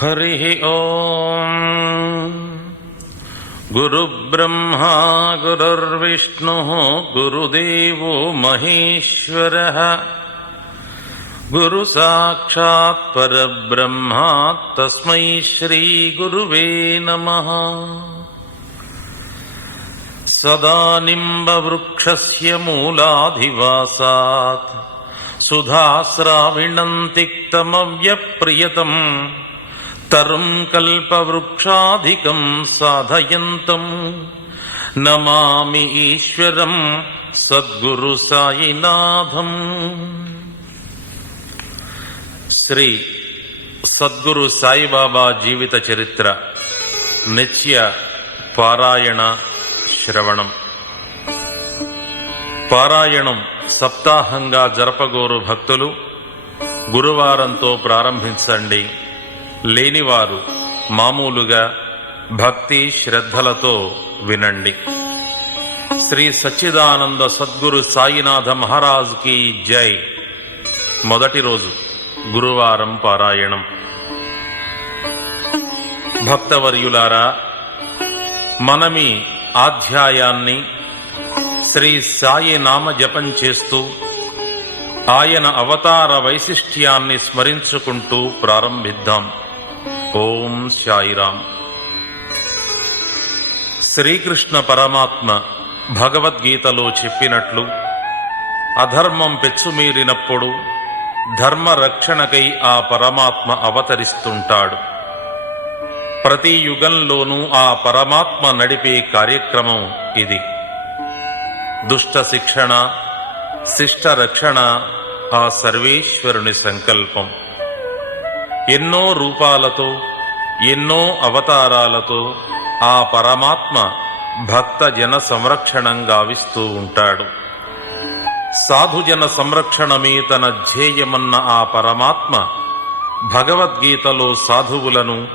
हरिः ओम्। गुरुब्रह्मा गुरुर्विष्णुः गुरुदेवो महेश्वरः गुरुसाक्षात् परब्रह्मा तस्मै श्रीगुरुवे नमः। सदा निम्बवृक्षस्य मूलाधिवासात् सुधास्राविणं तिक्तमव्यप्रियतम् तरुं कल्पवृक्षाधिकं साधयन्तं नमामि ईश्वरं सद्गुरु साईनाथं। శ్రీ సద్గురు సాయిబాబా జీవిత చరిత్ర నిత్య పారాయణ శ్రవణం. పారాయణం సప్తాహంగా జరపగోరు భక్తులు గురువారంతో ప్రారంభించండి. లేనివారు మామూలుగా భక్తి శ్రద్ధలతో వినండి. శ్రీ సచ్చిదానంద సద్గురు సాయినాథ మహారాజ్ కీ జై. మొదటి రోజు గురువారం పారాయణం. భక్తవర్యులారా, మనమీ అధ్యాయాన్ని శ్రీ సాయి నామ జపం చేస్తూ ఆయన అవతార వైశిష్ట్యాన్ని స్మరించుకుంటూ ప్రారంభిద్దాం. ఓం సాయిరాం. శ్రీకృష్ణ పరమాత్మ భగవద్గీతలో చెప్పినట్లు అధర్మం పెచ్చుమీరినప్పుడు ధర్మ రక్షణకై ఆ పరమాత్మ అవతరిస్తుంటాడు. ప్రతి యుగంలోనూ ఆ పరమాత్మ నడిపే కార్యక్రమం ఇది. దుష్ట శిక్షణ, శిష్ట రక్షణ ఆ సర్వేశ్వరుని సంకల్పం. ఎన్నో రూపాలతో, ఎన్నో అవతారాలతో ఆ పరమాత్మ భక్త జన సంరక్షణం గావిస్తూ ఉంటాడు. సాధుజన సంరక్షణమే తన ధ్యేయమన్న ఆ పరమాత్మ భగవద్గీతలో సాధువులను,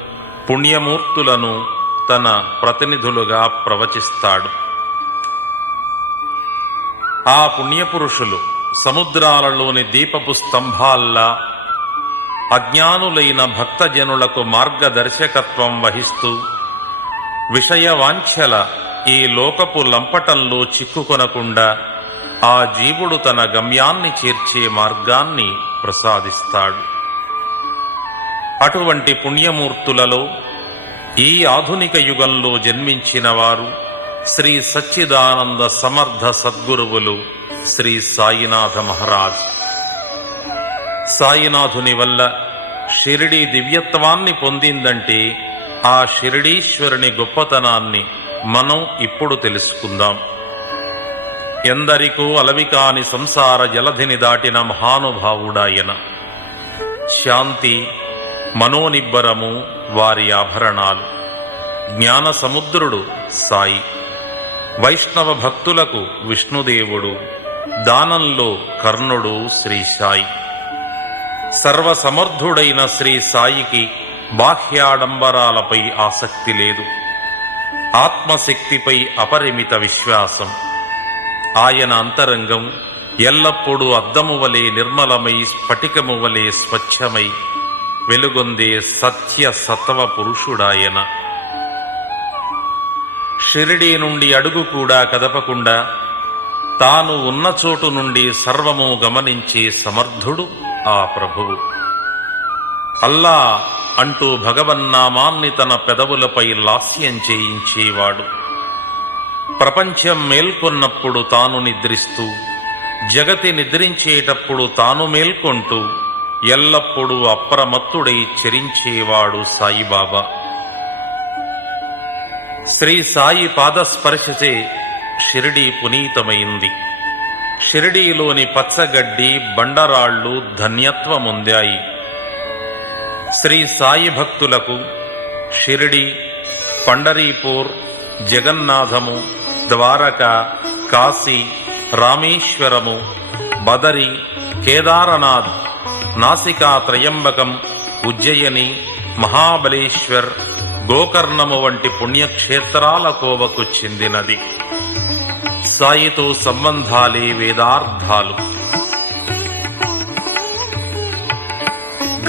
పుణ్యమూర్తులను తన ప్రతినిధులుగా ప్రవచిస్తాడు. ఆ పుణ్యపురుషులు సముద్రాలలోని దీపపు స్తంభాల్లా అజ్ఞానులైన భక్తజనులకు మార్గదర్శకత్వం వహిస్తూ విషయవాంఛల ఈ లోకపు లంపటంలో చిక్కుకొనకుండా ఆ జీవుడు తన గమ్యాన్ని చేర్చే మార్గాన్ని ప్రసాదిస్తాడు. అటువంటి పుణ్యమూర్తులలో ఈ ఆధునిక యుగంలో జన్మించిన వారు శ్రీ సచ్చిదానంద సమర్థ సద్గురువులు శ్రీ సాయినాథ మహారాజ్. సాయినాథుని వల్ల షిరిడీ దివ్యత్వాన్ని పొందిందంటే ఆ షిరిడీశ్వరుని గొప్పతనాన్ని మనం ఇప్పుడు తెలుసుకుందాం. ఎందరికో అలవికాని సంసార జలధిని దాటిన మహానుభావుడాయన. శాంతి, మనోనిబ్బరము వారి ఆభరణాలు. జ్ఞాన సముద్రుడు సాయి. వైష్ణవ భక్తులకు విష్ణుదేవుడు. దానంలో కర్ణుడు శ్రీ సాయి. సర్వసమర్థుడైన శ్రీ సాయికి బాహ్యాడంబరాలపై ఆసక్తి లేదు. ఆత్మశక్తిపై అపరిమిత విశ్వాసం. ఆయన అంతరంగం ఎల్లప్పుడూ అద్దము వలె నిర్మలమై, స్ఫటికము వలె స్వచ్ఛమై వెలుగొందే సత్య సత్వ పురుషుడాయన. షిరిడీ నుండి అడుగు కూడా కదపకుండా తాను ఉన్న చోటు నుండి సర్వము గమనించే సమర్థుడు ఆ ప్రభువు. అల్లా అంటూ భగవన్నామాన్ని తన పెదవులపై లాస్యం చేయించేవాడు. ప్రపంచం మేల్కొన్నప్పుడు తాను నిద్రిస్తూ, జగతి నిద్రించేటప్పుడు తాను మేల్కొంటూ ఎల్లప్పుడూ అప్రమత్తుడై చరించేవాడు సాయిబాబా. శ్రీ సాయి పాదస్పర్శచే షిరిడీ పునీతమైంది. షిరిడీలోని పచ్చగడ్డి, బండరాళ్లు ధన్యత్వముందాయి. శ్రీ సాయి భక్తులకు షిరిడీ, పండరీపూర్, జగన్నాథము, ద్వారక, కాశీ, రామేశ్వరము, బదరి, కేదారనాథ్, నాసికా త్రయంబకం, ఉజ్జయిని, మహాబలేశ్వర్, గోకర్ణము వంటి పుణ్యక్షేత్రాల కోవకు చెందినది. సాయితో సంబంధాలే వేదార్థాలు.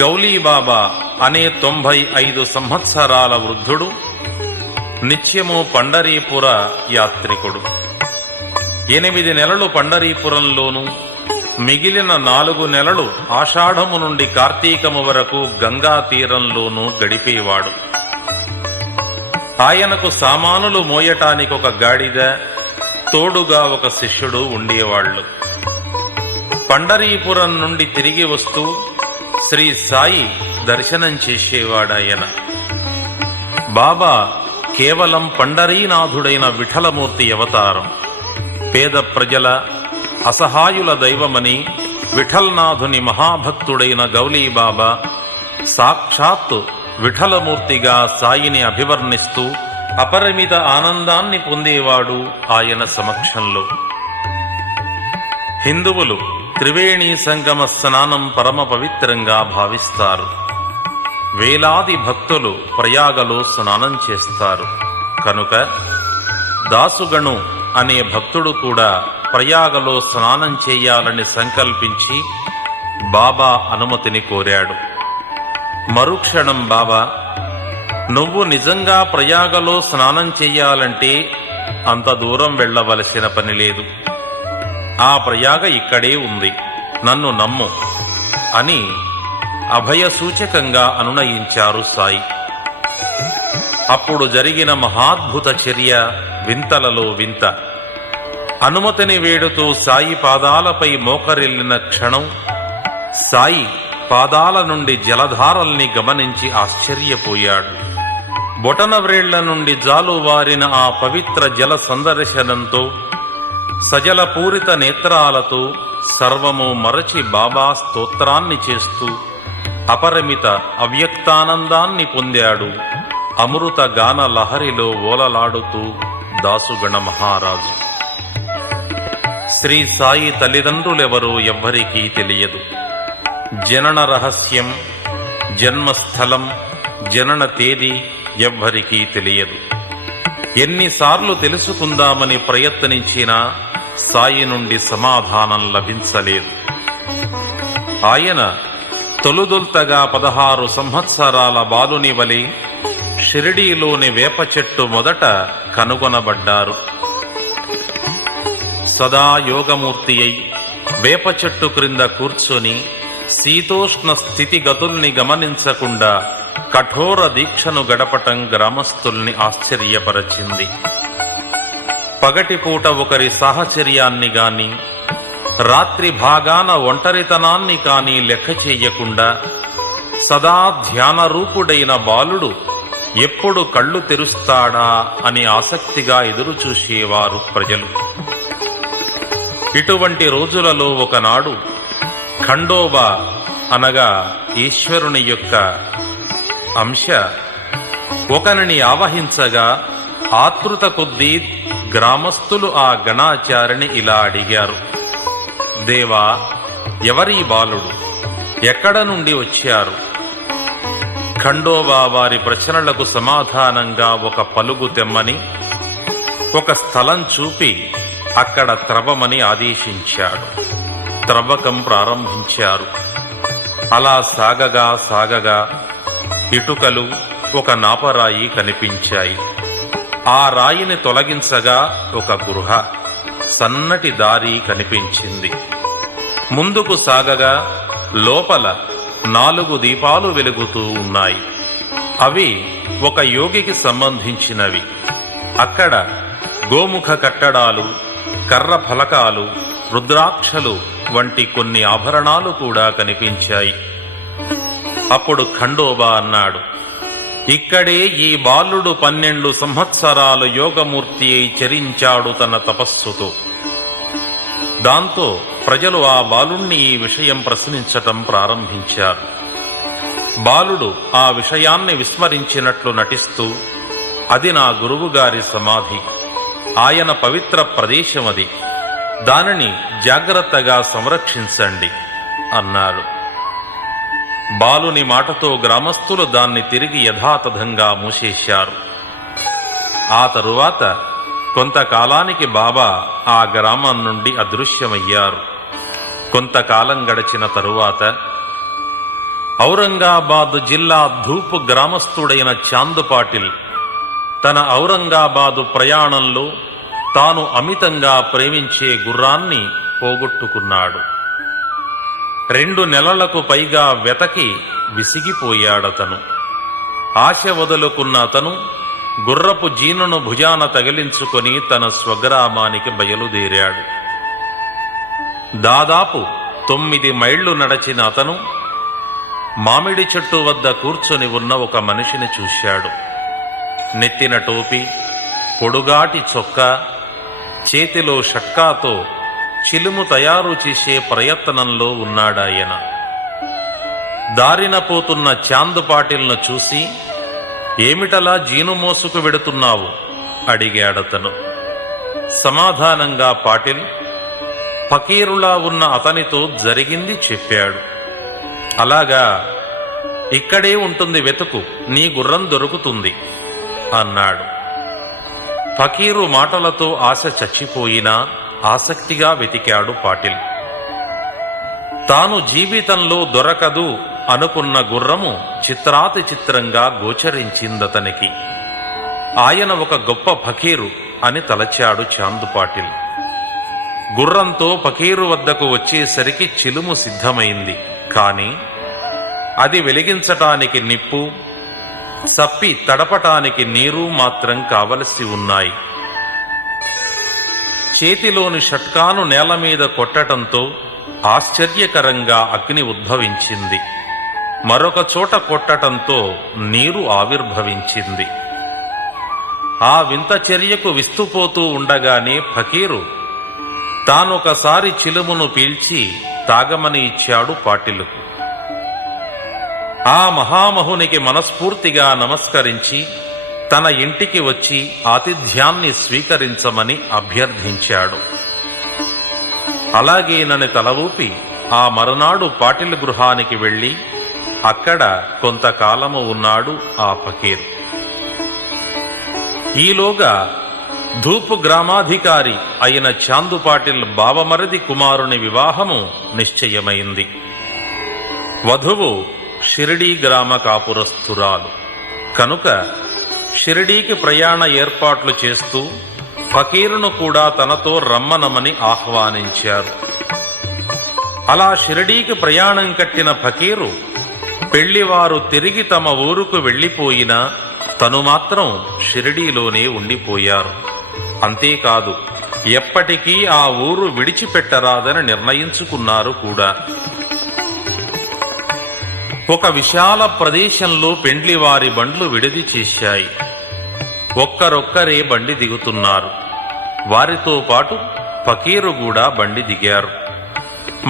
గౌలీబాబా అనే 95 సంవత్సరాల వృద్ధుడు నిత్యము పండరీపుర యాత్రికుడు. 8 నెలలు పండరీపురంలోనూ, మిగిలిన 4 నెలలు ఆషాఢము నుండి కార్తీకము వరకు గంగా తీరంలోనూ గడిపేవాడు. ఆయనకు సామానులు మోయటానికి ఒక గాడిద, తోడుగా ఒక శిష్యుడు ఉండేవాళ్లు. పండరీపురం నుండి తిరిగి వస్తూ శ్రీ సాయి దర్శనం చేసేవాడాయన. బాబా కేవలం పండరీనాథుడైన విఠలమూర్తి అవతారం. పేద ప్రజల, అసహాయుల దైవమని విఠల్నాథుని మహాభక్తుడైన గౌలీబాబా సాక్షాత్తు విఠలమూర్తిగా సాయిని అభివర్ణిస్తూ అపరిమిత ఆనందాన్ని పొందేవాడు ఆయన సమక్షంలో. హిందువులు త్రివేణీ సంగమ స్నానం పరమ పవిత్రంగా భావిస్తారు. వేలాది భక్తులు ప్రయాగలో స్నానం చేస్తారు. కనుక దాసుగణు అనే భక్తుడు కూడా ప్రయాగలో స్నానం చేయాలని సంకల్పించి బాబా అనుమతిని కోరాడు. మరుక్షణం బాబా, నువ్వు నిజంగా ప్రయాగలో స్నానం చెయ్యాలంటే అంత దూరం వెళ్లవలసిన పని లేదు. ఆ ప్రయాగ ఇక్కడే ఉంది, నన్ను నమ్ము అని అభయసూచకంగా అనునయించారు సాయి. అప్పుడు జరిగిన మహాద్భుత చర్య వింతలలో వింత. అనుమతిని వేడుతూ సాయి పాదాలపై మోకరిల్లిన క్షణం సాయి పాదాల నుండి జలధారల్ని గమనించి ఆశ్చర్యపోయాడు. బొటన వ్రేళ్ల నుండి జాలువారిన ఆ పవిత్ర జల సందర్శనంతో, సజలపూరిత నేత్రాలతో సర్వము మరచి బాబా స్తోత్రాన్ని చేస్తూ అపరిమిత అవ్యక్తానందాన్ని పొందాడు. అమృత గాన లహరిలో ఓలలాడుతూ దాసుగణ మహారాజు. శ్రీ సాయి తల్లిదండ్రులెవరో ఎవ్వరికీ తెలియదు. జనన రహస్యం, జన్మస్థలం, జనన తేదీ ఎవ్వరికీ తెలియదు. ఎన్నిసార్లు తెలుసుకుందామని ప్రయత్నించినా సాయి నుండి సమాధానం లభించలేదు. ఆయన తొలుదొల్తగా 16 సంవత్సరాల బాలుని వలె షిరిడీలోని వేప చెట్టు మొదట కనుగొనబడ్డారు. సదా యోగమూర్తి అయి వేప చెట్టు క్రింద కూర్చొని శీతోష్ణ స్థితిగతుల్ని గమనించకుండా కఠోర దీక్షను గడపటం గ్రామస్తుల్ని ఆశ్చర్యపరచింది. పగటిపూట ఒకరి సాహచర్యాన్ని గాని, రాత్రి భాగాన ఒంటరితనాన్ని కాని లెక్క చెయ్యకుండా సదా ధ్యానరూపుడైన బాలుడు ఎప్పుడు కళ్ళు తెరుస్తాడా అని ఆసక్తిగా ఎదురుచూసేవారు ప్రజలు. ఇటువంటి రోజులలో ఒకనాడు ఖండోబా అనగా ఈశ్వరుని యొక్క అంశ ఒకనిని ఆవహించగా ఆతృత కొద్దీ గ్రామస్తులు ఆ గణాచారిని ఇలా అడిగారు: దేవా, ఎవరీ బాలుడు? ఎక్కడ నుండి వచ్చారు? ఖండోబా వారి ప్రశ్నలకు సమాధానంగా ఒక పలుగు తెమ్మని, ఒక స్థలం చూపి అక్కడ త్రవ్వమని ఆదేశించాడు. త్రవ్వకం ప్రారంభించారు. అలా సాగగా సాగగా ఇటుకలు, ఒక నాపరాయి కనిపించాయి. ఆ రాయిని తొలగించగా ఒక గృహ, సన్నటి దారి కనిపించింది. ముందుకు సాగగా లోపల 4 దీపాలు వెలుగుతూ ఉన్నాయి. అవి ఒక యోగికి సంబంధించినవి. అక్కడ గోముఖ కట్టడాలు, కర్ర ఫలకాలు, రుద్రాక్షలు వంటి కొన్ని ఆభరణాలు కూడా కనిపించాయి. అప్పుడు ఖండోబా అన్నాడు: ఇక్కడే ఈ బాలుడు 12 సంవత్సరాలు యోగమూర్తి అయి చరించాడు తన తపస్సుతో. దాంతో ప్రజలు ఆ బాలుణ్ణి ఈ విషయం ప్రశ్నించటం ప్రారంభించారు. బాలుడు ఆ విషయాన్ని విస్మరించినట్లు నటిస్తూ, అది నా గురువుగారి సమాధి, ఆయన పవిత్ర ప్రదేశమది, దానిని జాగ్రత్తగా సంరక్షించండి అన్నాడు. బాలుని మాటతో గ్రామస్తులు దాన్ని తిరిగి యథాతథంగా మూసేశారు. ఆ తరువాత కొంతకాలానికి బాబా ఆ గ్రామం నుండి అదృశ్యమయ్యారు. కొంతకాలం గడిచిన తరువాత ఔరంగాబాద్ జిల్లా ధూప్ గ్రామస్థుడైన చాంద్ పాటిల్ తన ఔరంగాబాదు ప్రయాణంలో తాను అమితంగా ప్రేమించే గుర్రాన్ని పోగొట్టుకున్నాడు. 2 నెలలకు పైగా వెతకి విసిగిపోయాడతను. ఆశ వదులుకున్న అతను గుర్రపు జీనును భుజాన తగిలించుకొని తన స్వగ్రామానికి బయలుదేరాడు. దాదాపు 9 మైళ్లు నడచిన అతను మామిడి చెట్టు వద్ద కూర్చొని ఉన్న ఒక మనిషిని చూశాడు. నెత్తిన టోపీ, పొడుగాటి చొక్కా, చేతిలో షట్కాతో చిలుము తయారు చేసే ప్రయత్నంలో ఉన్నాడాయన. దారిన పోతున్న చాంద్ పాటిల్ను చూసి, ఏమిటలా జీను మోసుకు వెడుతున్నావు అడిగాడతను. సమాధానంగా పాటిల్ ఫకీరులా ఉన్న అతనితో జరిగింది చెప్పాడు. అలాగా, ఇక్కడే ఉంటుంది, వెతుకు, నీ గుర్రం దొరుకుతుంది అన్నాడు. ఫకీరు మాటలతో ఆశ చచ్చిపోయినా ఆసక్తిగా వెతికాడు పాటిల్. తాను జీవితంలో దొరకదు అనుకున్న గుర్రము చిత్రాతి చిత్రంగా గోచరించిందతనికి. ఆయన ఒక గొప్ప ఫకీరు అని తలచాడు చాంద్ పాటిల్. గుర్రంతో ఫకీరు వద్దకు వచ్చేసరికి చిలుము సిద్ధమైంది. కాని అది వెలిగించటానికి నిప్పు, సప్పి తడపటానికి నీరు మాత్రం కావలసి ఉన్నాయి. చేతిలోని షట్కాను నేల మీద కొట్టడంతో ఆశ్చర్యకరంగా అగ్ని ఉద్భవించింది. మరొక చోట కొట్టడంతో నీరు ఆవిర్భవించింది. ఆ వింత చర్యకు విస్తుపోతూ ఉండగానే ఫకీరు తానొకసారి చిలుమును పీల్చి తాగమని ఇచ్చాడు పాటిలుకు. ఆ మహామహునికి మనస్ఫూర్తిగా నమస్కరించి తన ఇంటికి వచ్చి ఆతిథ్యాన్ని స్వీకరించమని అభ్యర్థించాడు. అలాగేనని తల ఊపి ఆ మరునాడు పాటిల్ గృహానికి వెళ్ళి అక్కడ కొంతకాలము ఉన్నాడు ఆ ఫకీర్. ఈలోగా ధూప్ గ్రామాధికారి అయిన చాంద్ పాటిల్ బావమరిది కుమారుని వివాహము నిశ్చయమైంది. వధువు షిరిడీ గ్రామ కాపురస్తురాలు కనుక షిరిడీకి ప్రయాణ ఏర్పాట్లు చేస్తూ ఫకీరును కూడా తనతో రమ్మనమని ఆహ్వానించారు. అలా షిరిడీకి ప్రయాణం కట్టిన ఫకీరు పెళ్లివారు తిరిగి తమ ఊరుకు వెళ్లిపోయినా తను మాత్రం షిరిడీలోనే ఉండిపోయారు. అంతేకాదు, ఎప్పటికీ ఆ ఊరు విడిచిపెట్టరాదని నిర్ణయించుకున్నారు కూడా. ఒక విశాల ప్రదేశంలో పెండ్లివారి బండ్లు విడిది చేశాయి. ఒక్కరొక్కరే బండి దిగుతున్నారు. వారితో పాటు ఫకీరు కూడా బండి దిగారు.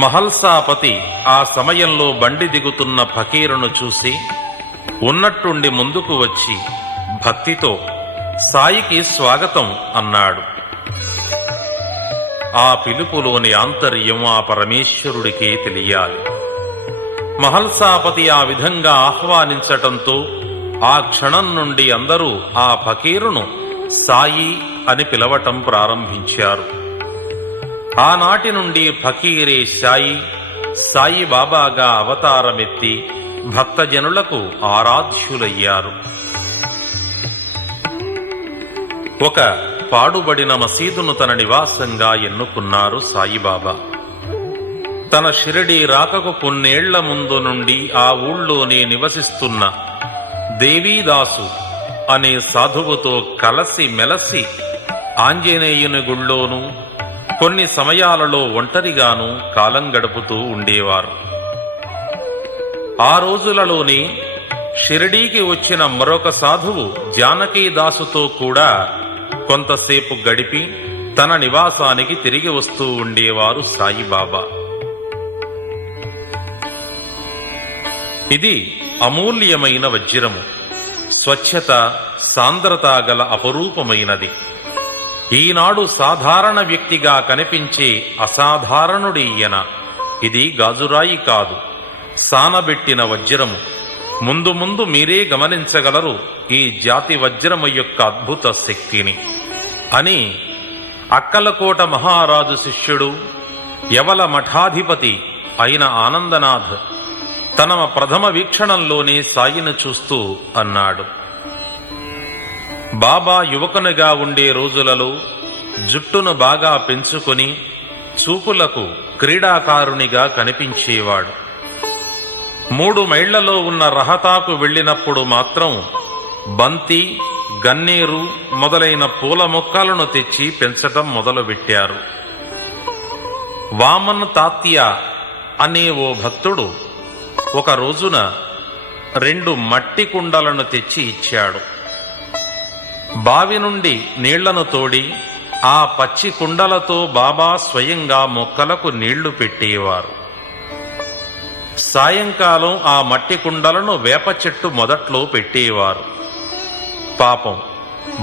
మహల్సాపతి ఆ సమయంలో బండి దిగుతున్న ఫకీరును చూసి ఉన్నట్టుండి ముందుకు వచ్చి భక్తితో సాయికి స్వాగతం అన్నాడు. ఆ పిలుపులోని ఆంతర్యం ఆ పరమేశ్వరుడికే తెలియాలి. మహల్సాపతి ఆ విధంగా ఆహ్వానించటంతో ఆ క్షణం నుండి అందరూ ఆ ఫకీరును సాయి అని పిలవటం ప్రారంభించారు. ఆనాటి నుండి ఫకీరే సాయి, సాయిబాబాగా అవతారమెత్తి భక్తజనులకు ఆరాధ్యులయ్యారు. ఒక పాడుబడిన మసీదును తన నివాసంగా ఎన్నుకున్నారు సాయిబాబా. తన షిరిడీ రాకకు కొన్నేళ్ల ముందు నుండి ఆ ఊళ్ళోనే నివసిస్తున్న దేవీదాసు అనే సాధువుతో కలసి మెలసి ఆంజనేయుని గుళ్ళోనూ కొన్ని సమయాలలో ఒంటరిగాను కాలం గడుపుతూ ఉండేవారు. ఆ రోజులలోనే షిరిడీకి వచ్చిన మరొక సాధువు జానకీదాసుతో కూడా కొంతసేపు గడిపి తన నివాసానికి తిరిగి వస్తూ ఉండేవారు సాయిబాబా. ఇది అమూల్యమైన వజ్రము, స్వచ్ఛత, సాంద్రత గల అపరూపమైనది. ఈనాడు సాధారణ వ్యక్తిగా కనిపించే అసాధారణుడి ఈయన. ఇది గాజురాయి కాదు, సానబెట్టిన వజ్రము. ముందు ముందు మీరే గమనించగలరు ఈ జాతి వజ్రము యొక్క అద్భుత శక్తిని అని అక్కలకోట మహారాజు శిష్యుడు, యవల మఠాధిపతి అయిన ఆనందనాథ్ తన ప్రథమ వీక్షణంలోనే సాయిని చూస్తూ అన్నాడు. బాబా యువకునిగా ఉండే రోజులలో జుట్టును బాగా పెంచుకొని చూపులకు క్రీడాకారునిగా కనిపించేవాడు. 3 మైళ్లలో ఉన్న రహతాకు వెళ్ళినప్పుడు మాత్రం బంతి, గన్నేరు మొదలైన పూల మొక్కలను తెచ్చి పెంచటం మొదలుపెట్టారు. వామన్ తాత్య అనే ఓ భక్తుడు ఒక రోజున 2 మట్టి కుండలను తెచ్చి ఇచ్చాడు. బావి నుండి నీళ్లను తోడి ఆ పచ్చి కుండలతో బాబా స్వయంగా మొక్కలకు నీళ్లు పెట్టేవారు. సాయంకాలం ఆ మట్టి కుండలను వేప చెట్టు మొదట్లో పెట్టేవారు. పాపం,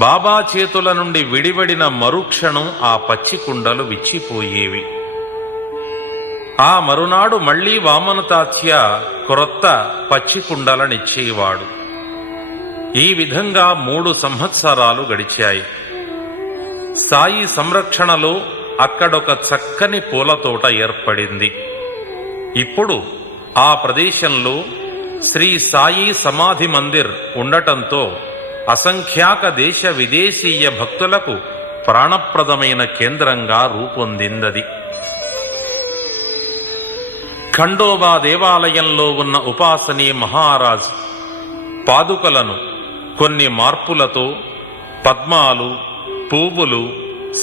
బాబా చేతుల నుండి విడివడిన మరుక్షణం ఆ పచ్చి కుండలు విచ్చిపోయేవి. ఆ మరునాడు మళ్లీ వామనతాత్య క్రొత్త పచ్చి కుండలనిచ్చేవాడు. ఈ విధంగా 3 సంవత్సరాలు గడిచాయి. సాయి సంరక్షణలో అక్కడొక చక్కని పూలతోట ఏర్పడింది. ఇప్పుడు ఆ ప్రదేశంలో శ్రీ సాయి సమాధి మందిర్ ఉండటంతో అసంఖ్యాక దేశ విదేశీయ భక్తులకు ప్రాణప్రదమైన కేంద్రంగా రూపొందిందది. ఖండోబా దేవాలయంలో ఉన్న ఉపాసనీ మహారాజ్ పాదుకలను కొన్ని మార్పులతో పద్మాలు, పువ్వులు,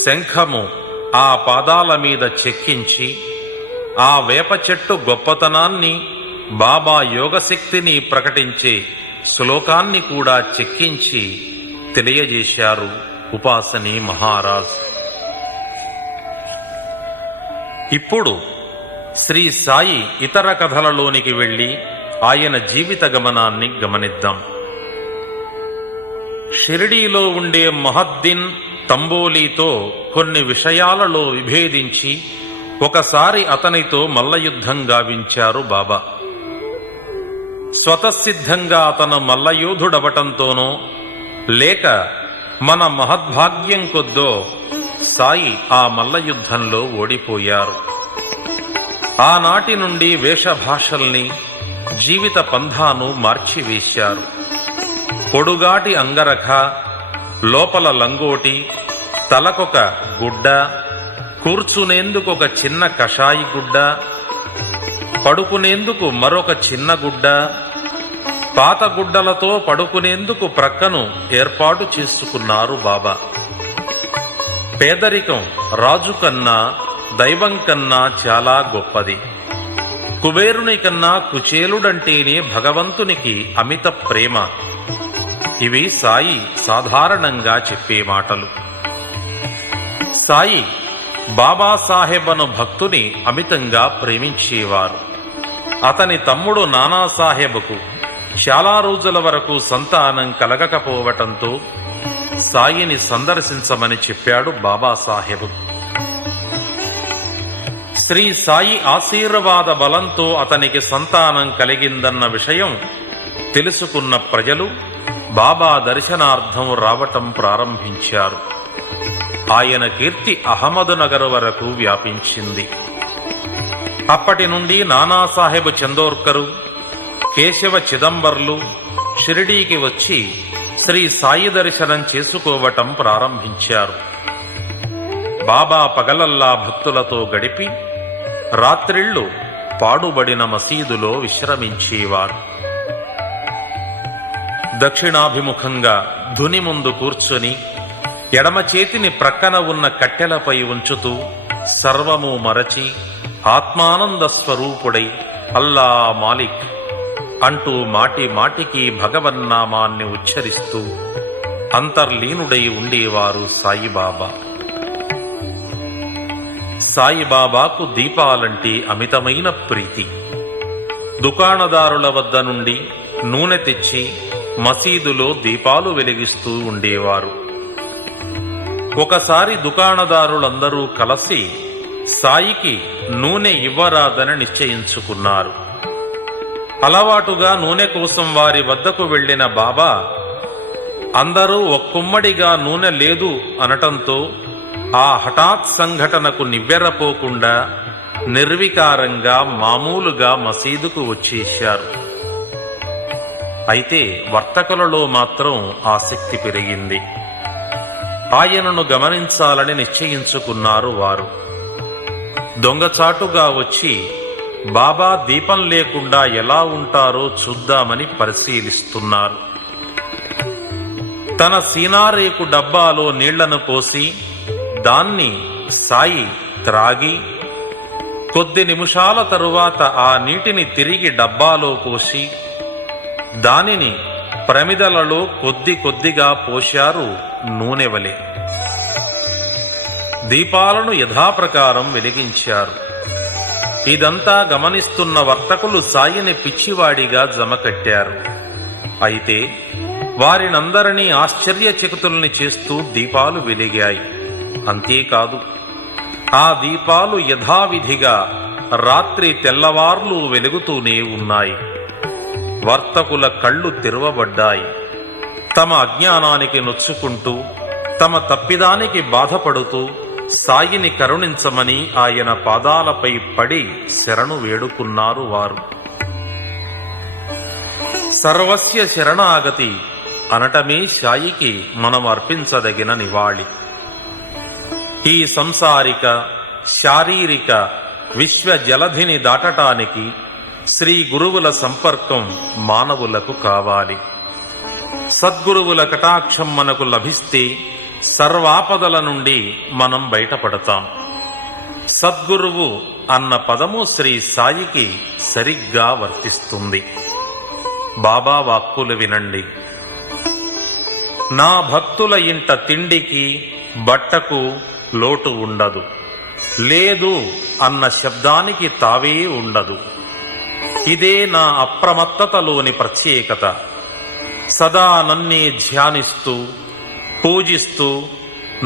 శంఖము ఆ పాదాల మీద చెక్కించి ఆ వేప చెట్టు గొప్పతనాన్ని, బాబా యోగశక్తిని ప్రకటించే శ్లోకాన్ని కూడా చెక్కించి తెలియజేశారు ఉపాసనీ మహారాజ్. ఇప్పుడు శ్రీ సాయి ఇతర కథలలోనికి వెళ్ళి ఆయన జీవిత గమనాన్ని గమనిద్దాం. షిరిడీలో ఉండే మహద్దీన్ తంబోలీతో కొన్ని విషయాలలో విభేదించి ఒకసారి అతనితో మల్లయుద్ధం గావించారు బాబా. స్వతసిద్ధంగా అతను మల్లయోధుడవటంతోనో లేక మన మహద్భాగ్యం కొద్దో సాయి ఆ మల్లయుద్ధంలో ఓడిపోయారు. ఆనాటి నుండి వేషభాషల్ని, జీవిత పంథాను మార్చివేశారు. పొడుగాటి అంగరఖ, లోపల లంగోటి, తలకొక గుడ్డ, కూర్చునేందుకు ఒక చిన్న కషాయి గుడ్డ, పడుకునేందుకు మరొక చిన్న గుడ్డ, పాత గుడ్డలతో పడుకునేందుకు ప్రక్కను ఏర్పాటు చేసుకున్నారు బాబా. పేదరికం రాజు కన్నా, దైవం కన్నా చాలా గొప్పది. కుబేరుని కన్నా కుచేలుడంటేనే భగవంతునికి అమిత ప్రేమ. ఇవి సాయి సాధారణంగా చెప్పే మాటలు. సాయి బాబాసాహెబ్ అను భక్తుని అమితంగా ప్రేమించేవారు. అతని తమ్ముడు నానాసాహెబ్కు చాలా రోజుల వరకు సంతానం కలగకపోవటంతో సాయిని సందర్శించమని చెప్పాడు బాబాసాహెబ్. శ్రీ సాయి ఆశీర్వాద బలంతో అతనికి సంతానం కలిగిందన్న విషయం తెలుసుకున్న ప్రజలు బాబా దర్శనార్థం రావటం ప్రారంభించారు. ఆయన కీర్తి అహ్మద్నగర్ వరకు వ్యాపించింది. అప్పటి నుండి నానాసాహెబ్ చందోర్కరు, కేశవ చిదంబర్లు షిరిడీకి వచ్చి శ్రీ సాయి దర్శనం చేసుకోవటం ప్రారంభించారు. బాబా పగలల్లా భక్తులతో గడిపి రాత్రిళ్లు పాడుబడిన మసీదులో విశ్రమించేవారు. దక్షిణాభిముఖంగా ధుని ముందు కూర్చొని ఎడమ చేతిని ప్రక్కన ఉన్న కట్టెలపై ఉంచుతూ సర్వము మరచి ఆత్మానంద స్వరూపుడై అల్లా మాలిక్ అంటూ మాటి మాటికి భగవన్నామాన్ని ఉచ్చరిస్తూ అంతర్లీనుడై ఉండేవారు సాయిబాబా. సాయిబాబాకు దీపాలంటే అమితమైన ప్రీతి. దుకాణదారుల వద్ద నుండి నూనె తెచ్చి మసీదులో దీపాలు వెలిగిస్తూ ఉండేవారు. ఒకసారి దుకాణదారులందరూ కలిసి సాయికి నూనె ఇవ్వరాదని నిశ్చయించుకున్నారు. అలవాటుగా నూనె కోసం వారి వద్దకు వెళ్లిన బాబా అందరూ ఒక్కుమ్మడిగా నూనె లేదు అనటంతో ఆ హఠాత్ సంఘటనకు నివ్వెరపోకుండా నిర్వికారంగా మామూలుగా మసీదుకు వచ్చేశారు. అయితే వర్తకులలో మాత్రం ఆసక్తి పెరిగింది. ఆయనను గమనించాలని నిశ్చయించుకున్నారు వారు. దొంగచాటుగా వచ్చి బాబా దీపం లేకుండా ఎలా ఉంటారో చూద్దామని పరిశీలిస్తున్నారు. తన సీనారేకు డబ్బాలో నీళ్లను పోసి దాన్ని సాయి త్రాగి కొద్ది నిమిషాల తరువాత ఆ నీటిని తిరిగి డబ్బాలో పోసి దానిని ప్రమిదలలో కొద్ది కొద్దిగా పోశారు నూనె వలె. దీపాలను యథాప్రకారం వెలిగించారు. ఇదంతా గమనిస్తున్న వర్తకులు సాయిని పిచ్చివాడిగా జమకట్టారు. అయితే వారినందరినీ ఆశ్చర్యచకితుల్ని చేస్తూ దీపాలు వెలిగాయి. అంతేకాదు, ఆ దీపాలు యథావిధిగా రాత్రి తెల్లవార్లు వెలుగుతూనే ఉన్నాయి. వర్తకుల కళ్ళు తెరవబడ్డాయి. తమ అజ్ఞానానికి నొచ్చుకుంటూ, తమ తప్పిదానికి బాధపడుతూ సాయిని కరుణించమని ఆయన పాదాలపై పడి శరణు వేడుకున్నారు వారు. సర్వస్య శరణాగతి అనటమే సాయికి మనం అర్పించదగిన నివాళి. ఈ సంసారిక శారీరక విశ్వ జలధిని దాటటానికి శ్రీ గురువుల సంపర్కం మానవులకు కావాలి. సద్గురువుల కటాక్షం మనకు లభిస్తే సర్వాపదల నుండి మనం బయటపడతాం. సద్గురువు అన్న పదము శ్రీ సాయికి సరిగ్గా వర్తిస్తుంది. బాబా వాక్కులు వినండి. నా భక్తుల ఇంట తిండికి బట్టకు లోటు ఉండదు, లేదు అన్న శబ్దానికి తావే ఉండదు. ఇదే నా అప్రమత్తతలోని ప్రత్యేకత. సదా నన్నే ధ్యానిస్తూ పూజిస్తూ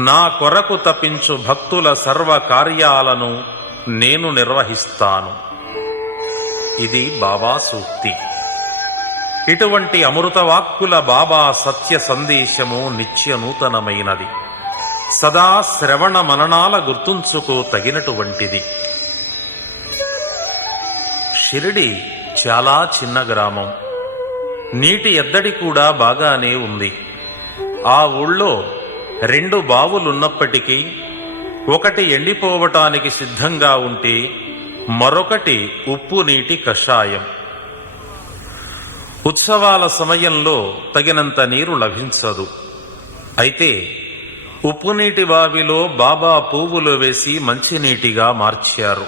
నా కొరకు తపించు భక్తుల సర్వ కార్యాలను నేను నిర్వహిస్తాను. ఇది బాబా సూక్తి. ఇటువంటి అమృతవాక్కుల బాబా సత్య సందేశము నిత్య నూతనమైనది. సదా శ్రవణ మననాల గుర్తుంచుకో తగినటువంటిది. షిరిడి చాలా చిన్న గ్రామం. నీటి ఎద్దడి కూడా బాగానే ఉంది. ఆ ఊళ్ళో 2 బావులున్నప్పటికీ ఒకటి ఎండిపోవటానికి సిద్ధంగా ఉంటే మరొకటి ఉప్పు నీటి కషాయం. ఉత్సవాల సమయంలో తగినంత నీరు లభించదు. అయితే ఉప్పునీటి బావిలో బాబా పువ్వులు వేసి మంచినీటిగా మార్చారు.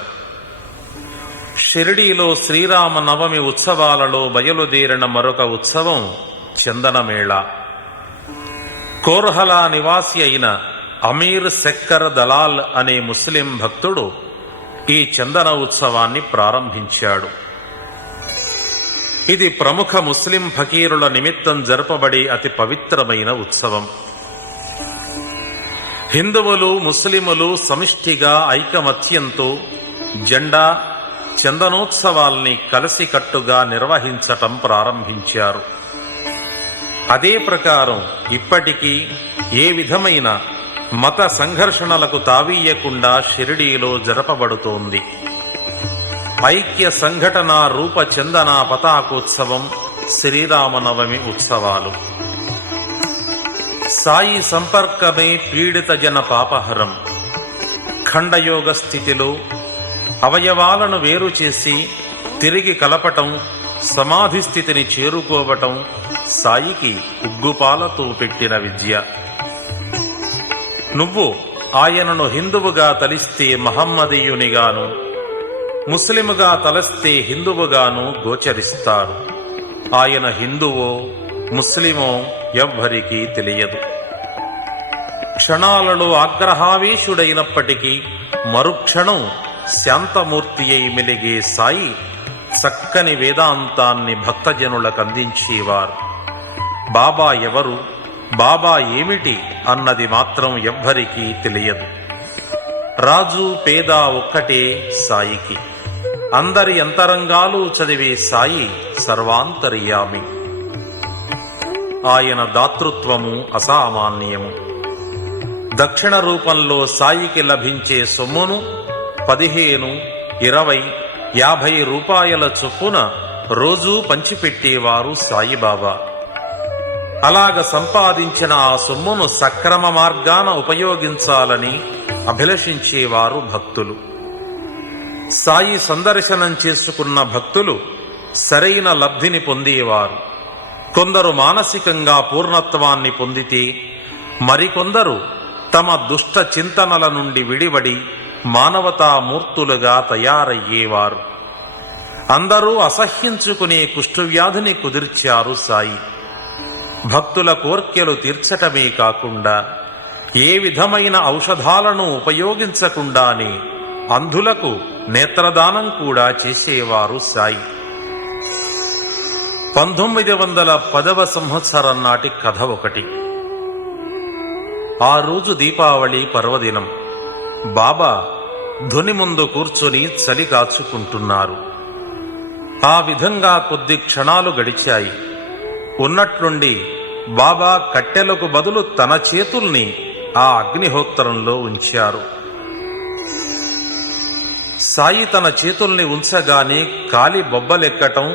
షిరిడీలో శ్రీరామ నవమి ఉత్సవాలలో బయలుదేరిన మరొక ఉత్సవం చందనమేళ. కోర్హలా నివాసి అయిన అమీర్ సెక్కర్ దలాల్ అనే ముస్లిం భక్తుడు ఈ చందన ఉత్సవాన్ని ప్రారంభించాడు. ఇది ప్రముఖ ముస్లిం ఫకీరుల నిమిత్తం జరపబడే అతి పవిత్రమైన ఉత్సవం. హిందువులు ముస్లిములు సమిష్టిగా ఐకమత్యంతో జెండా చందనోత్సవాల్ని కలిసికట్టుగా నిర్వహించటం ప్రారంభించారు. అదే ప్రకారం ఇప్పటికీ ఏ విధమైన మత సంఘర్షణలకు తావీయకుండా షిరిడీలో జరపబడుతోంది. ఐక్య సంఘటన రూప చందన పతాకోత్సవం, శ్రీరామనవమి ఉత్సవాలు. సాయి సంపర్కమే పీడిత జన పాపహరం. ఖండయోగ స్థితిలో అవయవాలను వేరు చేసి తిరిగి కలపటం, సమాధి స్థితిని చేరుకోవటం సాయికి ఉగ్గుపాలతో పెట్టిన విద్య. నువ్వు ఆయనను హిందువుగా తలిస్తే మహమ్మదీయునిగాను, ముస్లిముగా తలస్తే హిందువుగాను గోచరిస్తారు. ఆయన హిందువో ముస్లిమో ఎవ్వరికీ తెలియదు. క్షణాలలో ఆగ్రహావేశుడైనప్పటికీ మరుక్షణం శాంతమూర్తి అయి మెలిగే సాయి చక్కని వేదాంతాన్ని భక్తజనులకు అందించేవారు. బాబా ఎవరు, బాబా ఏమిటి అన్నది మాత్రం ఎవ్వరికీ తెలియదు. రాజు పేద ఒక్కటే సాయికి. అందరి అంతరంగాలు చదివే సాయి సర్వాంతర్యామి. ఆయన దాతృత్వము అసామాన్యము. దక్షిణ రూపంలో సాయికి లభించే సొమ్మును 15, 20, 50 రూపాయల చొప్పున రోజూ పంచిపెట్టేవారు సాయిబాబా. అలాగ సంపాదించిన ఆ సొమ్మును సక్రమ మార్గాన ఉపయోగించాలని అభిలషించేవారు భక్తులు. సాయి సందర్శనం చేసుకున్న భక్తులు సరైన లబ్ధిని పొందేవారు. కొందరు మానసికంగా పూర్ణత్వాన్ని పొందితే మరికొందరు తమ దుష్ట చింతనల నుండి విడివడి మానవతామూర్తులుగా తయారయ్యేవారు. అందరూ అసహ్యించుకునే కుష్ఠవ్యాధిని కుదిర్చారు సాయి. భక్తుల కోర్కెలు తీర్చటమే కాకుండా ఏ విధమైన ఔషధాలను ఉపయోగించకుండానే అంధులకు నేత్రదానం కూడా చేసేవారు సాయి. 1910వ సంవత్సరం నాటి కథ ఒకటి. ఆ రోజు దీపావళి పర్వదినం. బాబా ధుని ముందు కూర్చొని చలి కాచుకుంటున్నారు. ఆ విధంగా కొద్ది క్షణాలు గడిచాయి. ఉన్నట్లుండి బాబా కట్టెలకు బదులు తన చేతుల్ని ఆ అగ్నిహోత్రంలో ఉంచారు. సాయి తన చేతుల్ని ఉంచగానే కాలి బొబ్బలెక్కటం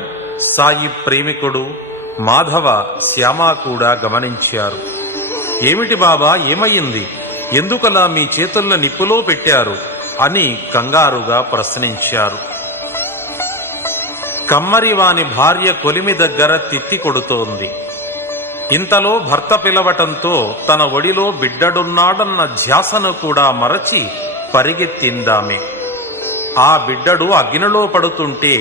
సాయి ప్రేమికుడు మాధవ, శ్యామ కూడా గమనించారు. ఏమిటి బాబా, ఏమయ్యింది? ఎందుకలా మీ చేతులను నిప్పులో పెట్టారు అని కంగారుగా ప్రశ్నించారు. కమ్మరి వాని భార్య కొలిమి దగ్గర తిత్తి కొడుతోంది. ఇంతలో భర్త పిలవటంతో తన ఒడిలో బిడ్డడున్నాడన్న ధ్యాసను కూడా మరచి పరిగెత్తిందామె. ఆ బిడ్డడు అగ్నిలో పడుతుంటే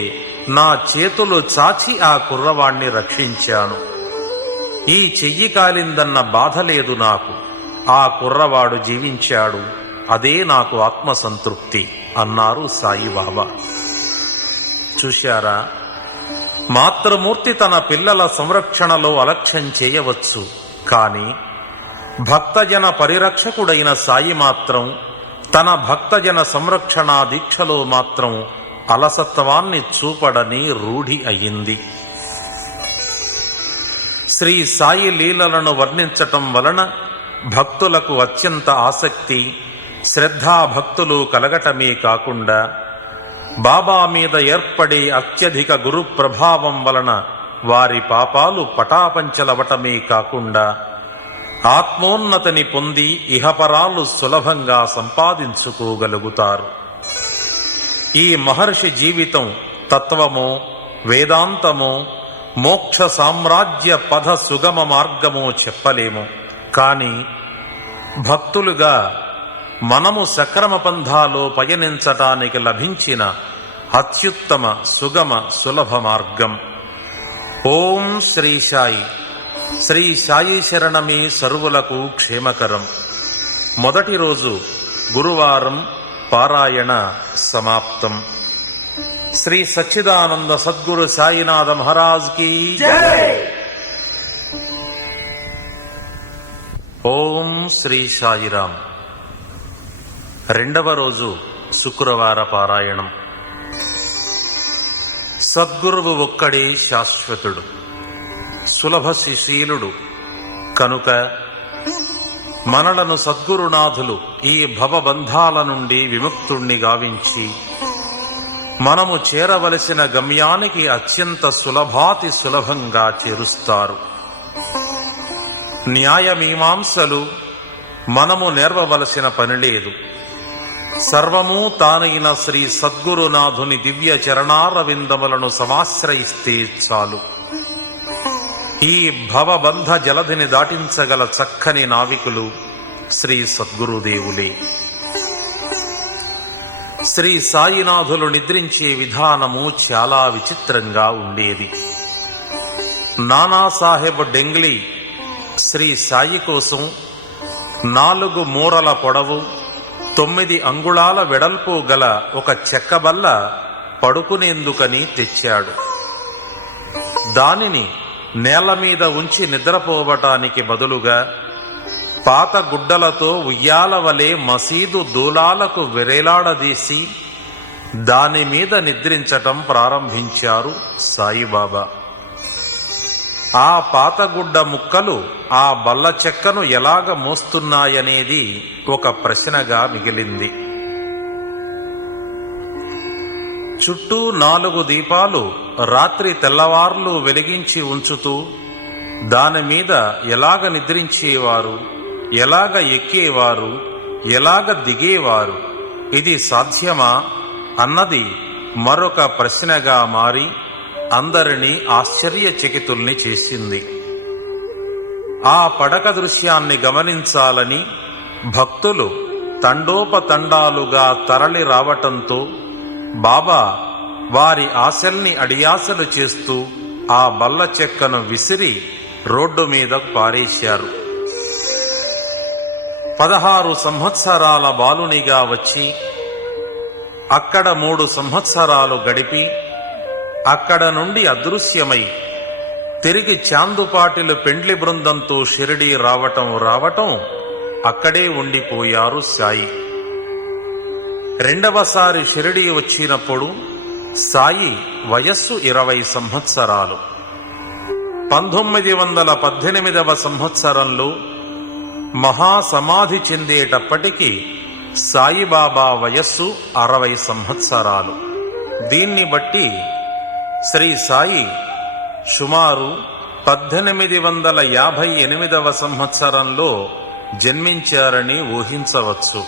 నా చేతులు చాచి ఆ కుర్రవాణ్ణి రక్షించాను. ఈ చెయ్యి కాలిందన్న బాధ లేదు నాకు. ఆ కుర్రవాడు జీవించాడు, అదే నాకు ఆత్మసంతృప్తి అన్నారు సాయిబాబా. చూశారా, మాతృమూర్తి తన పిల్లల సంరక్షణలో అలక్ష్యం చేయవచ్చు, కానీ భక్తజన పరిరక్షకుడైన సాయి మాత్రం తన భక్తజన సంరక్షణా దీక్షలో మాత్రం అలసత్వాన్ని చూపడని రూఢి అయింది. శ్రీ సాయి లీలలను వర్ణించటం వలన భక్తులకు అత్యంత ఆసక్తి, శ్రద్ధాభక్తులు కలగటమే కాకుండా బాబా మీద ఏర్పడే అత్యధిక గురు ప్రభావం వలన వారి పాపాలు పటాపంచలవటమే కాకుండా ఆత్మోన్నతిని పొంది ఇహపరాలు సులభంగా సంపాదించుకోగలుగుతారు. ఈ మహర్షి జీవితం తత్వమో, వేదాంతమో, మోక్ష సామ్రాజ్య పథ సుగమ మార్గమో చెప్పలేము. కానీ భక్తులుగా మనము సక్రమ పంథాలో పయనించటానికి లభించిన అత్యుత్తమ సుగమ సులభ మార్గం. ఓం శ్రీ సాయి. శ్రీ సాయి శరణమే సర్వులకు క్షేమకరం. మొదటి రోజు గురువారం పారాయణ సమాప్తం. శ్రీ సచ్చిదానంద సద్గురు సాయినాథ మహారాజ్ కీ జై. ఓం శ్రీ సాయిరాం. రెండవ రోజు శుక్రవార పారాయణం. సద్గురువు ఒక్కడే శాశ్వతుడు, సులభ శిశీలుడు కనుక మనలను సద్గురునాథులు ఈ భవబంధాల నుండి విముక్తుణ్ణి గావించి మనము చేరవలసిన గమ్యానికి అత్యంత సులభాతి సులభంగా చేరుస్తారు. న్యాయమీమాంసలు మనము నేర్వవలసిన పనిలేదు. సర్వమూ తానైన శ్రీ సద్గురునాథుని దివ్య చరణారవిందములను సమాశ్రయిస్తే చాలు. ఈ భవబంధ జలధిని దాటించగల చక్కని నావికులు శ్రీ సద్గురుదేవులే. శ్రీ సాయినాథులు నిద్రించే విధానము చాలా విచిత్రంగా ఉండేది. నానాసాహెబ్ డెంగ్లీ శ్రీ సాయి కోసం 4 మూరల పొడవు 9 అంగుళాల వెడల్పు గల ఒక చెక్కబల్ల పడుకునేందుకని తెచ్చాడు. దానిని నేల మీద ఉంచి నిద్రపోవటానికి బదులుగా పాత గుడ్డలతో ఉయ్యాల వలె మసీదు దూలాలకు వెరేలాడదీసి దానిమీద నిద్రించటం ప్రారంభించారు సాయిబాబా. ఆ పాతగుడ్డ ముక్కలు ఆ బల్ల చెక్కను ఎలాగ మోస్తున్నాయనేది ఒక ప్రశ్నగా మిగిలింది. చుట్టూ 4 దీపాలు రాత్రి తెల్లవార్లు వెలిగించి ఉంచుతూ దానిమీద ఎలాగ నిద్రించేవారు, ఎలాగ ఎక్కేవారు, ఎలాగ దిగేవారు, ఇది సాధ్యమా అన్నది మరొక ప్రశ్నగా మారి అందరినీ ఆశ్చర్యచకితుల్ని చేసింది. ఆ పడక దృశ్యాన్ని గమనించాలని భక్తులు తండోపతండాలుగా తరలి రావటంతో బాబా వారి ఆశల్ని అడియాసలు చేస్తూ ఆ బల్ల చెక్కను విసిరి రోడ్డు మీద పారేశారు. 16 సంవత్సరాల బాలునిగా వచ్చి అక్కడ 3 సంవత్సరాలు గడిపి అక్కడ నుండి అదృశ్యమై తిరిగి చాందుపాటిలు పెండ్లి బృందంతో షిరిడీ రావటం అక్కడే ఉండిపోయారు సాయి. రెండవసారి షిరిడీ వచ్చినప్పుడు సాయి వయస్సు 20 సంవత్సరాలు. 1918వ సంవత్సరంలో మహాసమాధి చెందేటప్పటికీ సాయిబాబా వయస్సు 60 సంవత్సరాలు. దీన్ని బట్టి శ్రీ సాయి సుమారు 1858వ సంవత్సరంలో జన్మించారని ఊహించవచ్చు.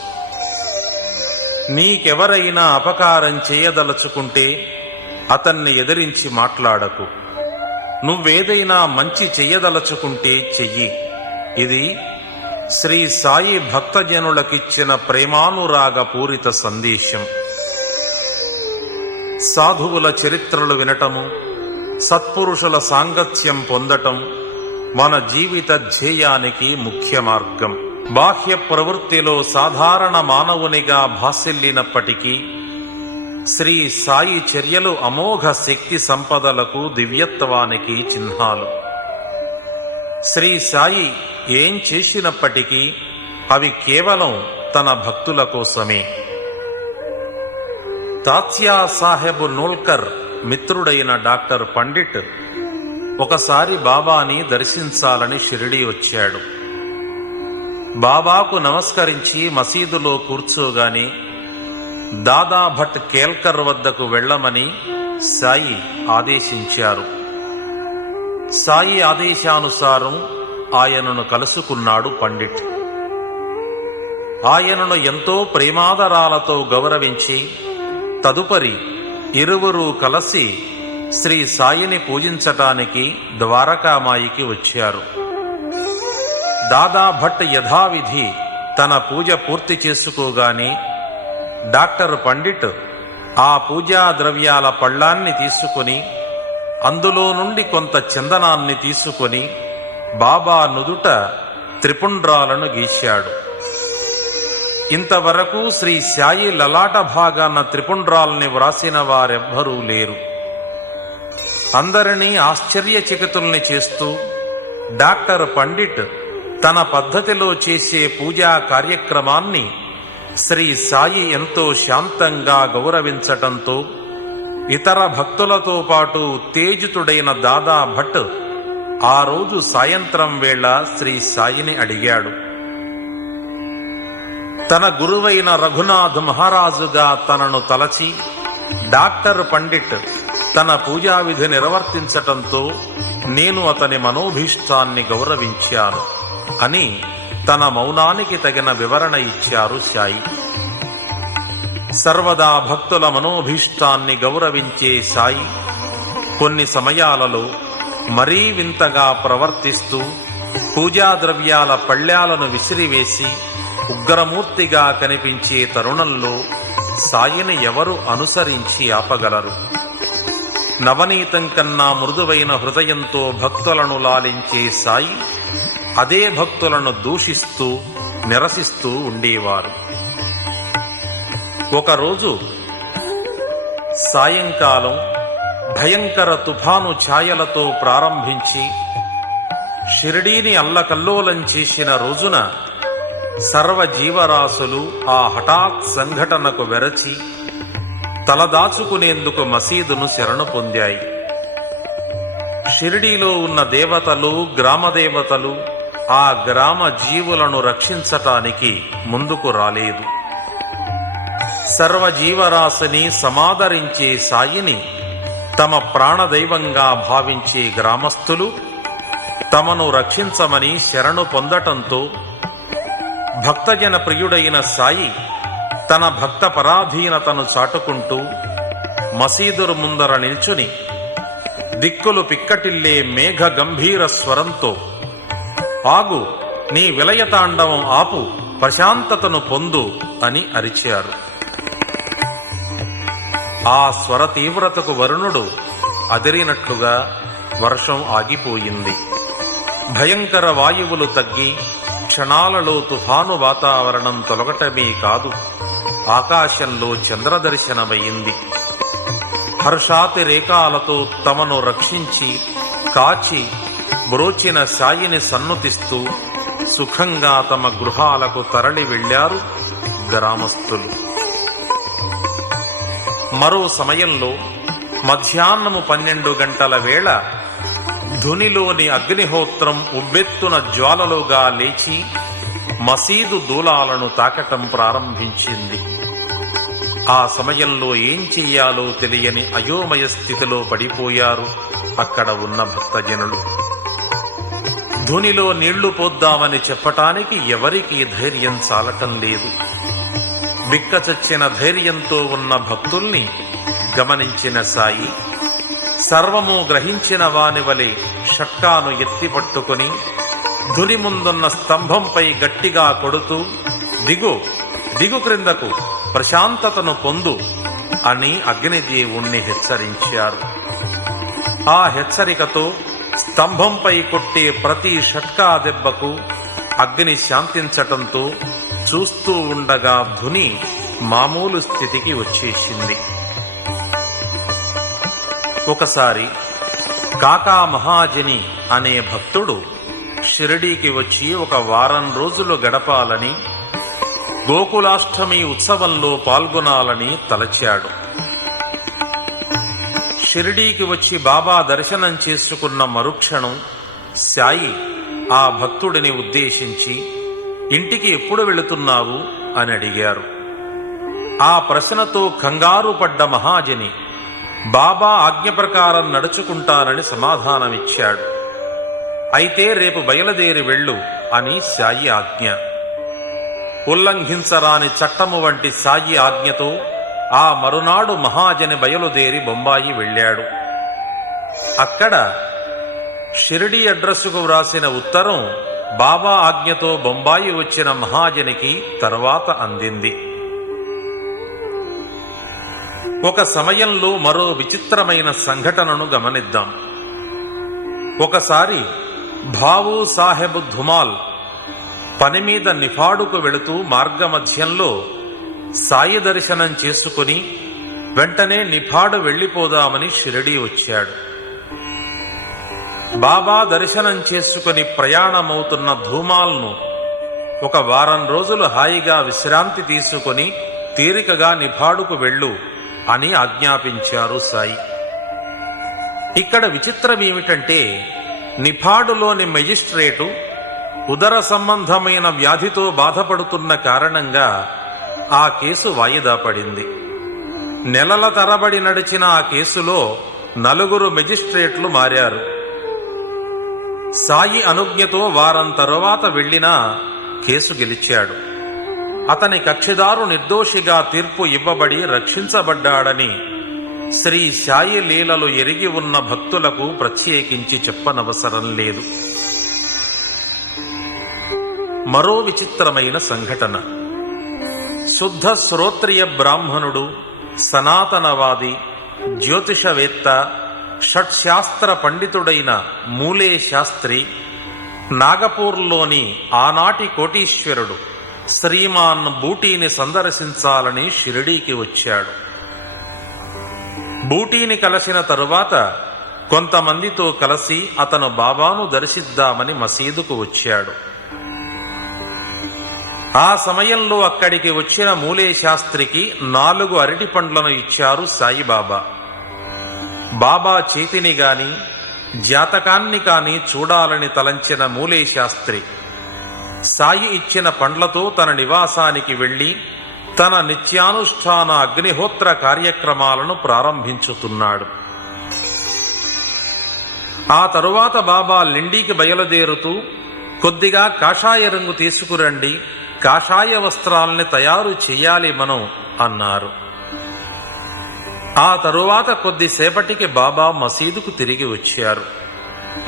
నీకెవరైనా అపకారం చేయదలుచుకుంటే అతన్ని ఎదిరించి మాట్లాడకు. నువ్వేదైనా మంచి చెయ్యదలుచుకుంటే చెయ్యి. ఇది శ్రీ సాయి భక్తజనులకిచ్చిన ప్రేమానురాగ పూరిత సందేశం. సాధువుల చరిత్రలు వినటము, సత్పురుషుల సాంగత్యం పొందటం మన జీవిత ధ్యేయానికి ముఖ్య మార్గం. బాహ్య ప్రవృత్తిలో సాధారణ మానవునిగా భాసిల్లినప్పటికీ శ్రీ సాయి చర్యలు అమోఘ శక్తి సంపదలకు, దివ్యత్వానికి చిహ్నాలు. శ్రీ సాయి ఏం చేసినప్పటికీ అవి కేవలం తన భక్తుల కోసమే. తాత్యా సాహెబ్ నోల్కర్ మిత్రుడైన డాక్టర్ పండిట్ ఒకసారి బాబాని దర్శించాలని షిరిడీ వచ్చాడు. బాబాకు నమస్కరించి మసీదులో కూర్చోగానే దాదా భట్ కేల్కర్ వద్దకు వెళ్ళమని సాయి ఆదేశించారు. సాయి ఆదేశానుసారం ఆయనను కలుసుకున్నాడు పండిట్. ఆయనను ఎంతో ప్రేమాదరాలతో గౌరవించి తదుపరి ఇరువురు కలిసి శ్రీ సాయిని పూజించటానికి ద్వారకామాయికి వచ్చారు. దాదా భట్ యథావిధి తన పూజ పూర్తి చేసుకోగానే డాక్టర్ పండిట్ ఆ పూజా ద్రవ్యాల పళ్ళాన్ని తీసుకుని అందులో నుండి కొంత చందనాన్ని తీసుకొని బాబా నుదుట త్రిపుండ్రాలను గీశాడు. ఇంతవరకు శ్రీ సాయి లలాట భాగాన త్రిపుండ్రాల్ని వ్రాసిన వారెవ్వరూ లేరు. అందరినీ ఆశ్చర్యచకితుల్ని చేస్తూ డాక్టర్ పండిట్ తన పద్ధతిలో చేసే పూజా కార్యక్రమాన్ని శ్రీ సాయి ఎంతో శాంతంగా గౌరవించటంతో ఇతర భక్తులతో పాటు ఉత్తేజితుడైన దాదా భట్ ఆ రోజు సాయంత్రం వేళ శ్రీ సాయిని అడిగాడు. తన గురువైన రఘునాథ్ మహారాజుగా తనను తలచి డాక్టర్ పండిట్ తన పూజా విధి నిర్వర్తించటంతో నేను అతని మనోభీష్టాన్ని గౌరవించాను అని తన మౌనానికి తగిన వివరణ ఇచ్చారు సాయి. సర్వదా భక్తుల మనోభీష్టాన్ని గౌరవించే సాయి కొన్ని సమయాలలో మరీ వింతగా ప్రవర్తిస్తూ పూజా ద్రవ్యాల పళ్ళాలను విసిరివేసి ఉగ్రమూర్తిగా కనిపించే తరుణంలో సాయిని ఎవరు అనుసరించి ఆపగలరు? నవనీతం కన్నా మృదువైన హృదయంతో భక్తులను లాలించే సాయి అదే భక్తులను దూషిస్తూ నిరసిస్తూ ఉండేవారు. ఒకరోజు సాయంకాలం భయంకర తుఫాను ఛాయలతో ప్రారంభించి షిరిడీని అల్లకల్లోలం చేసిన రోజున సర్వజీవరాశులు ఆ హఠాత్ సంఘటనకు వెరచి తలదాచుకునేందుకు మసీదును శరణు పొందాయి. షిరిడీలో ఉన్న దేవతలు, గ్రామదేవతలు ఆ గ్రామ జీవులను రక్షించటానికి ముందుకు రాలేదు. సర్వజీవరాశిని సమాదరించే సాయిని తమ ప్రాణదైవంగా భావించే గ్రామస్థులు తమను రక్షించమని శరణు పొందటంతో భక్తజన ప్రియుడైన సాయి తన భక్త పరాధీనతను చాటుకుంటూ మసీదురు ముందర నిల్చుని దిక్కులు పిక్కటిల్లే మేఘ గంభీర స్వరంతో, ఆగు, నీ విలయతాండవం ఆపు, ప్రశాంతతను పొందు అని అరిచారు. ఆ స్వర తీవ్రతకు వరుణుడు అదిరినట్లుగా వర్షం ఆగిపోయింది. భయంకర వాయువులు తగ్గి క్షణాలలో తుఫాను వాతావరణం తొలగటమే కాదు, ఆకాశంలో చంద్రదర్శనమయ్యింది. హర్షాతిరేకాలతో తమను రక్షించి కాచి బ్రోచిన సాయిని సన్నుతిస్తూ సుఖంగా తమ గృహాలకు తరలి వెళ్లారు గ్రామస్థులు. మరో సమయంలో మధ్యాహ్నము 12 గంటల వేళ ధునిలోని అగ్నిహోత్రం ఉవ్వెత్తున జ్వాలలుగా లేచి మసీదు దూలాలను తాకటం ప్రారంభించింది. ఆ సమయంలో ఏం చెయ్యాలో తెలియని అయోమయ స్థితిలో పడిపోయారు అక్కడ ఉన్న భక్తజనులు. ధునిలో నీళ్లు పోద్దామని చెప్పటానికి ఎవరికీ ధైర్యం చాలటం లేదు. బిక్కచచ్చిన ధైర్యంతో ఉన్న భక్తుల్ని గమనించిన సాయి సర్వము గ్రహించిన వాని వలె షట్కాను ఎత్తిపట్టుకుని ధుని ముందున్న స్తంభంపై గట్టిగా కొడుతూ, దిగు దిగు క్రిందకు, ప్రశాంతతను పొందు అని అగ్నిదేవుణ్ణి హెచ్చరించారు. ఆ హెచ్చరికతో స్తంభంపై కొట్టే ప్రతి షట్కా దెబ్బకు అగ్ని శాంతించటంతో చూస్తూ ఉండగా ధుని మామూలు స్థితికి వచ్చేసింది. ఒకసారి కాకా మహాజని అనే భక్తుడు షిరిడీకి వచ్చి ఒక వారం రోజులు గడపాలని, గోకులాష్టమి ఉత్సవంలో పాల్గొనాలని తలచాడు. షిరిడీకి వచ్చి బాబా దర్శనం చేసుకున్న మరుక్షణం సాయి ఆ భక్తుడిని ఉద్దేశించి, ఇంటికి ఎప్పుడు వెళుతున్నావు అని అడిగారు. ఆ ప్రశ్నతో కంగారు పడ్డ మహాజని బాబా ఆజ్ఞ ప్రకారం నడుచుకుంటానని సమాధానమిచ్చాడు. అయితే రేపు బయలుదేరి వెళ్ళు అని సాయి ఆజ్ఞ. ఉల్లంఘించరాని చట్టము వంటి సాయి ఆజ్ఞతో ఆ మరునాడు మహాజని బయలుదేరి బొంబాయి వెళ్ళాడు. అక్కడ షిరిడీ అడ్రస్సుకు వ్రాసిన ఉత్తరం బాబా ఆజ్ఞతో బొంబాయి వచ్చిన మహాజనికి తర్వాత అందింది. ఒక సమయంలో మరో విచిత్రమైన సంఘటనను గమనిద్దాం. ఒకసారి భావు సాహెబ్ ధుమాల్ పని మీద నిఫాడుకు వెళుతూ మార్గమధ్యంలో సాయి దర్శనం చేసుకుని వెంటనే నిఫాడు వెళ్ళిపోదామని షిరిడీ వచ్చాడు. బాబా దర్శనం చేసుకుని ప్రయాణమవుతున్న ధూమాల్ను ఒక వారం రోజులు హాయిగా విశ్రాంతి తీసుకుని తీరికగా నిఫాడుకు వెళ్ళు అని ఆజ్ఞాపించారు సాయి. ఇక్కడ విచిత్రమేమిటంటే, నిఫాడులోని మెజిస్ట్రేటు ఉదర సంబంధమైన వ్యాధితో బాధపడుతున్న కారణంగా ఆ కేసు వాయిదా పడింది. నెలల తరబడి నడిచిన ఆ కేసులో 4 మెజిస్ట్రేట్లు మారారు. సాయి అనుజ్ఞతో వారం తరువాత వెళ్లినా కేసు గెలిచాడు. అతని కక్షిదారు నిర్దోషిగా తీర్పు ఇవ్వబడి రక్షించబడ్డాడని శ్రీ సాయి లీలలు ఎరిగి ఉన్న భక్తులకు ప్రత్యేకించి చెప్పనవసరం లేదు. మరో విచిత్రమైన సంఘటన. శుద్ధ శ్రోత్రియ బ్రాహ్మణుడు, సనాతనవాది, జ్యోతిషవేత్త, షట్శాస్త్ర పండితుడైన మూలే శాస్త్రి నాగపూర్లోని ఆనాటి కోటీశ్వరుడు శ్రీమాన్ బూటీని సందర్శించాలని షిరిడీకి వచ్చాడు. బూటీని కలిసిన తరువాత కొంతమందితో కలిసి అతను బాబాను దర్శిద్దామని మసీదుకు వచ్చాడు. ఆ సమయంలో అక్కడికి వచ్చిన మూలే శాస్త్రికి 4 అరటి పండ్లను ఇచ్చారు సాయిబాబా. బాబా చేతిని గాని జాతకాన్ని కాని చూడాలని తలంచిన మూలే శాస్త్రి సాయి ఇచ్చిన పండ్లతో తన నివాసానికి వెళ్లి తన నిత్యానుష్ఠాన అగ్నిహోత్ర కార్యక్రమాలను ప్రారంభించుతున్నాడు. ఆ తరువాత బాబా లిండికి బయలుదేరుతూ, కొద్దిగా కాషాయ రంగు తీసుకురండి, కాషాయ వస్త్రాల్ని తయారు చెయ్యాలి మనం అన్నారు. ఆ తరువాత కొద్దిసేపటికి బాబా మసీదుకు తిరిగి వచ్చారు.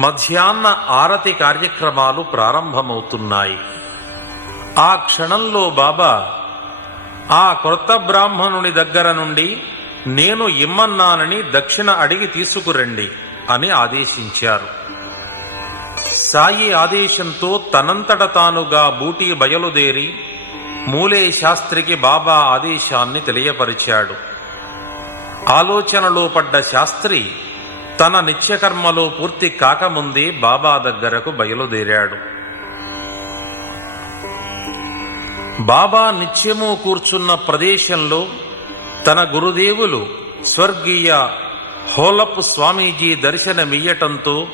మధ్యాహ్న ఆరతి కార్యక్రమాలు ప్రారంభమవుతున్నాయి. ఆ క్షణంలో బాబా ఆ క్రొత్త బ్రాహ్మణుని దగ్గర నుండి నేను ఇమ్మన్నానని దక్షిణ అడిగి తీసుకురండి అని ఆదేశించారు. సాయి ఆదేశంతో తనంతట తానుగా బూటీ బయలుదేరి మూలే శాస్త్రికి బాబా ఆదేశాన్ని తెలియపరిచాడు. ఆలోచనలో పడ్డ శాస్త్రి తన నిత్యకర్మలో పూర్తి కాకముందే బాబా దగ్గరకు బయలుదేరాడు. బాబా నిత్యము కూర్చున్న ప్రదేశంలో తన గురుదేవులు స్వర్గీయ హోలప్ స్వామీజీ దర్శనమియ్యటంతో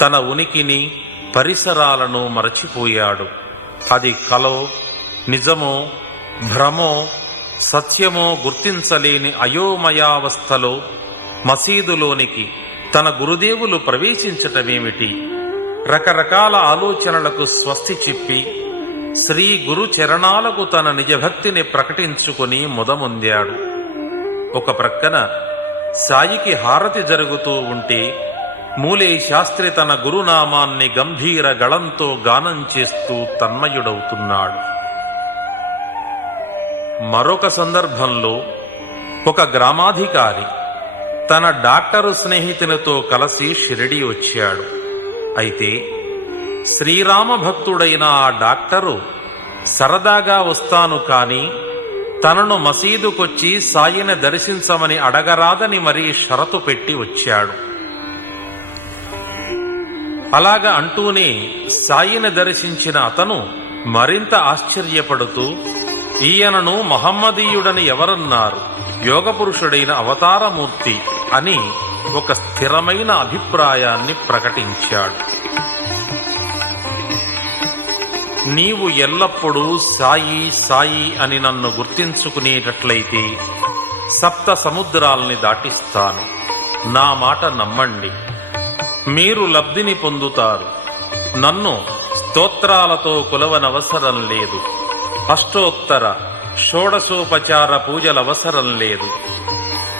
తన ఉనికిని, పరిసరాలను మరచిపోయాడు. అది కలో, నిజమో, భ్రమో, సత్యమో గుర్తించలేని అయోమయావస్థలో మసీదులోనికి తన గురుదేవులు ప్రవేశించటమేమిటి? రకరకాల ఆలోచనలకు స్వస్తి చెప్పి శ్రీ గురు చరణాలకు తన నిజభక్తిని ప్రకటించుకుని ముదముందాడు. ఒక ప్రక్కన సాయికి హారతి జరుగుతూ ఉంటే మూలే శాస్త్రి తన గురునామాన్ని గంభీర గళంతో గానం చేస్తూ తన్మయుడవుతున్నాడు. మరొక సందర్భంలో ఒక గ్రామాధికారి తన డాక్టరు స్నేహితునితో కలిసి షిరిడీ వచ్చాడు. అయితే శ్రీరామ భక్తుడైన ఆ డాక్టరు సరదాగా వస్తాను కానీ తనను మసీదుకొచ్చి సాయిని దర్శించమని అడగరాదని మరీ షరతు పెట్టి వచ్చాడు. అలాగా అంటూనే సాయిని దర్శించిన అతను మరింత ఆశ్చర్యపడుతూ, ఈయనను మహమ్మదీయుడని ఎవరన్నారు? యోగపురుషుడైన అవతారమూర్తి అని ఒక స్థిరమైన అభిప్రాయాన్ని ప్రకటించాడు. నీవు ఎల్లప్పుడూ సాయి సాయి అని నన్ను గుర్తించుకునేటట్లయితే సప్త సముద్రాల్ని దాటిస్తాను. నా మాట నమ్మండి, మీరు లబ్ధిని పొందుతారు. నన్ను స్తోత్రాలతో కొలవనవసరం లేదు. అష్టోత్తర షోడశోపచార పూజలవసరం లేదు.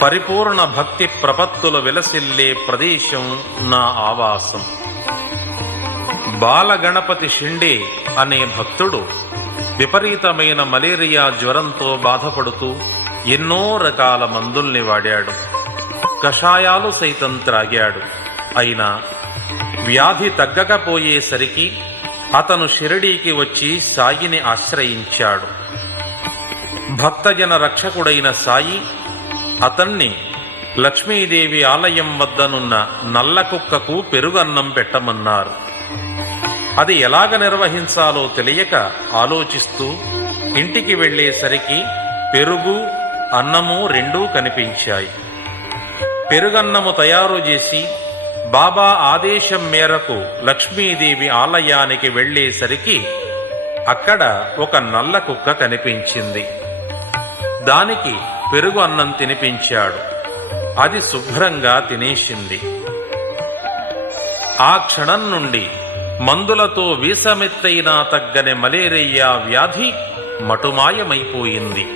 పరిపూర్ణ భక్తి ప్రపత్తులు విలసిల్లే ప్రదేశం నా ఆవాసం. బాలగణపతి షిండే అనే భక్తుడు విపరీతమైన మలేరియా జ్వరంతో బాధపడుతూ ఎన్నో రకాల మందుల్ని వాడాడు. కషాయాలు సైతం త్రాగాడు. అయినా వ్యాధి తగ్గకపోయేసరికి అతను షిరిడీకి వచ్చి సాయిని ఆశ్రయించాడు. భక్తజన రక్షకుడైన సాయి అతన్ని లక్ష్మీదేవి ఆలయం వద్దనున్న నల్ల కుక్కకు పెరుగన్నం పెట్టమన్నారు. అది ఎలాగ నిర్వహించాలో తెలియక ఆలోచిస్తూ ఇంటికి వెళ్లేసరికి పెరుగు, అన్నము రెండూ కనిపించాయి. పెరుగన్నము తయారు చేసి బాబా ఆదేశం మేరకు లక్ష్మీదేవి ఆలయానికి వెళ్లేసరికి అక్కడ ఒక నల్ల కుక్క కనిపించింది. దానికి పెరుగు అన్నం తినిపించాడు. అది శుభ్రంగా తినేసింది. ఆ క్షణం నుండి మందులతో వీసమెత్తైనా తగ్గని మలేరియా వ్యాధి మటుమాయమైపోయింది.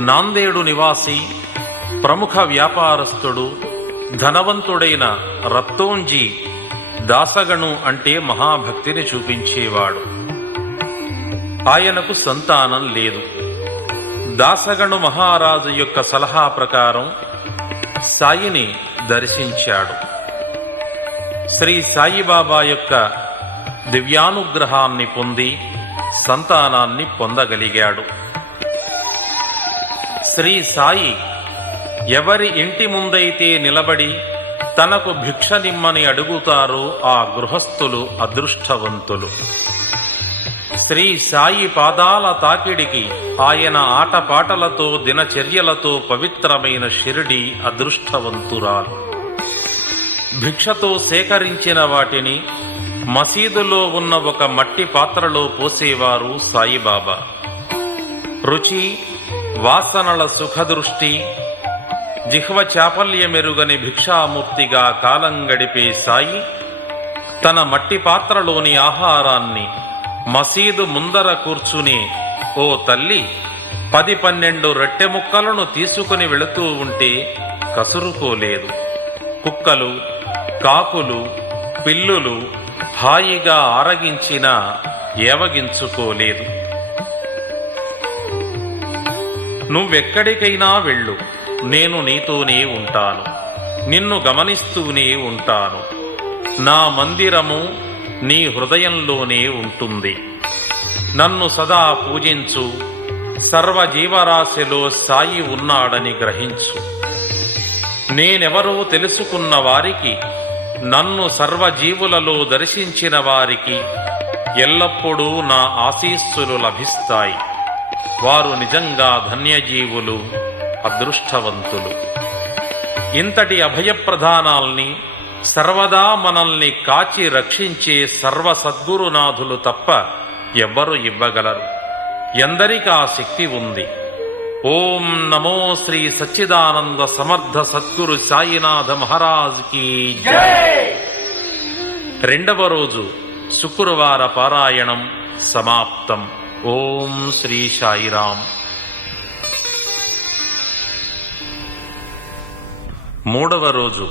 నాందేడు నివాసి ప్రముఖ వ్యాపారస్తుడు ధనవంతుడైన రత్తోంజీ దాసగణు అంటే మహాభక్తిని చూపించేవాడు. ఆయనకు సంతానం లేదు. దాసగణు మహారాజు యొక్క సలహా ప్రకారం సాయిని దర్శించాడు. శ్రీ సాయిబాబా యొక్క దివ్యానుగ్రహాన్ని పొంది సంతానాన్ని పొందగలిగాడు. శ్రీ సాయి ఎవరి ఇంటి ముందైతే నిలబడి తనకు భిక్ష నిమ్మని అడుగుతారో ఆ గృహస్థులు అదృష్టవంతులు. శ్రీ సాయి పాదాల తాకిడికి ఆయన ఆటపాటలతో దినచర్యలతో పవిత్రమైన షిరిడి అదృష్టవంతురాలు. భిక్షతో సేకరించిన వాటిని మసీదులో ఉన్న ఒక మట్టి పాత్రలో పోసేవారు సాయిబాబా. రుచి, వాసనల సుఖదృష్టి, జిహ్వ చాపల్యమెరుగని భిక్షామూర్తిగా కాలం గడిపే సాయి తన మట్టి పాత్రలోని ఆహారాన్ని మసీదు ముందర కూర్చుని ఓ తల్లి 10-12 రొట్టె ముక్కలను తీసుకుని వెళుతూ ఉంటే కసురుకోలేదు. కుక్కలు, కాకులు, పిల్లులు హాయిగా ఆరగించినా ఏవగించుకోలేదు. నువ్వెక్కడికైనా వెళ్ళు, నేను నీతోనే ఉంటాను, నిన్ను గమనిస్తూనే ఉంటాను. నా మందిరము నీ హృదయంలోనే ఉంటుంది. నన్ను సదా పూజించు, సర్వజీవరాశిలో సాయి ఉన్నాడని గ్రహించు. నేనెవరో తెలుసుకున్న వారికి, నన్ను సర్వజీవులలో దర్శించిన వారికి ఎల్లప్పుడూ నా ఆశీస్సులు లభిస్తాయి. వారు నిజంగా ధన్యజీవులు, అదృష్టవంతులు. ఇంతటి అభయప్రదానాల్ని సర్వదా మనల్ని కాచి రక్షించే సర్వ సద్గురునాథులు తప్ప ఎవ్వరు ఇవ్వగలరు. ఎందరికా శక్తి ఉంది. ఓం నమో శ్రీ సచ్చిదానంద సమర్థ సద్గురు సాయినాథ మహారాజ్ కీ జై. 2వ రోజు శుక్రవార పారాయణం సమాప్తం. ఓం శ్రీ సాయిరాం. 3వ రోజు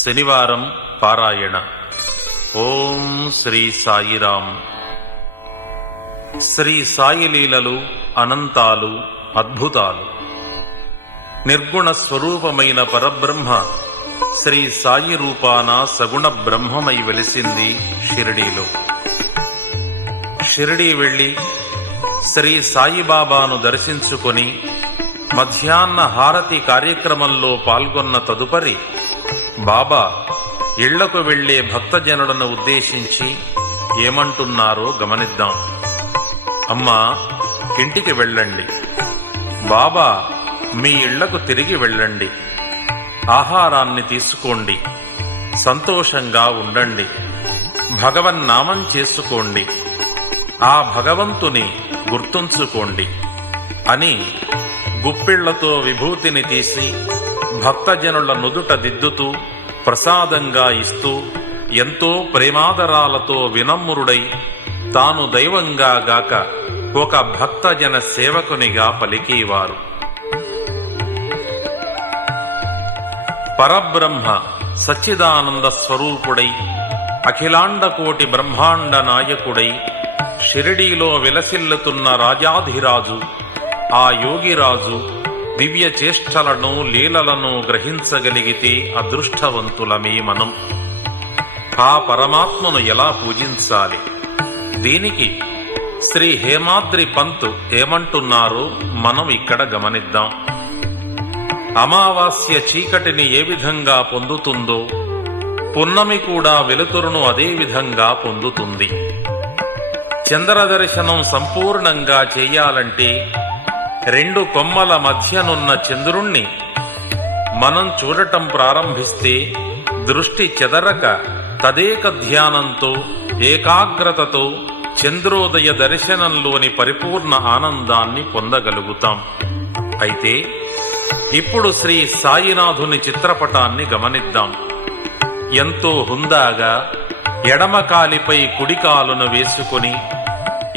శనివారం పారాయణ. ఓం శ్రీ సాయిరాం. శ్రీ సాయి లీలలు అనంతాలు, అద్భుతాలు. నిర్గుణ స్వరూపమైన పరబ్రహ్మ శ్రీ సాయి రూపాన సగుణ బ్రహ్మమై వెలిసింది షిరిడీలో. షిరిడీ వెళ్లి శ్రీ సాయిబాబాను దర్శించుకొని మధ్యాహ్న హారతి కార్యక్రమంలో పాల్గొన్న తదుపరి బాబా ఇళ్లకు వెళ్లే భక్తజనులను ఉద్దేశించి ఏమంటున్నారో గమనిద్దాం. అమ్మా, ఇంటికి వెళ్ళండి. బాబా మీ ఇళ్లకు తిరిగి వెళ్ళండి. ఆహారాన్ని తీసుకోండి, సంతోషంగా ఉండండి, భగవన్నామం చేసుకోండి, ఆ భగవంతుని గుర్తుంచుకోండి అని గుప్పిళ్లతో విభూతిని తీసి భక్తజనుల నుదుట దిద్దుతూ ప్రసాదంగా ఇస్తూ ఎంతో ప్రేమాదరాలతో వినమ్రుడై తాను దైవంగా గాక ఒక భక్తజన సేవకునిగా పలికేవారు. పరబ్రహ్మ సచ్చిదానంద స్వరూపుడై అఖిలాండకోటి బ్రహ్మాండ నాయకుడై షిరిడీలో విలసిల్లుతున్న రాజాధిరాజు, ఆ యోగిరాజు దివ్య చేష్టలను లీలలను గ్రహించగలిగితే అదృష్టవంతులమే మనం. ఆ పరమాత్మను ఎలా పూజించాలి? దీనికి శ్రీ హేమాద్రి పంత్ ఏమంటున్నారో మనం ఇక్కడ గమనిద్దాం. అమావాస్య చీకటిని ఏ విధంగా పొందుతుందో పున్నమి కూడా వెలుతురును అదే విధంగా పొందుతుంది. చంద్రదర్శనం సంపూర్ణంగా చెయ్యాలంటే 2 కొమ్మల మధ్యనున్న చంద్రుణ్ణి మనం చూడటం ప్రారంభిస్తే దృష్టి చెదరక తదేక ధ్యానంతో, ఏకాగ్రతతో చంద్రోదయ దర్శనంలోని పరిపూర్ణ ఆనందాన్ని పొందగలుగుతాం. అయితే ఇప్పుడు శ్రీ సాయినాథుని చిత్రపటాన్ని గమనిద్దాం. ఎంతో హుందాగా ఎడమ కాలిపై కుడికాలును వేసుకుని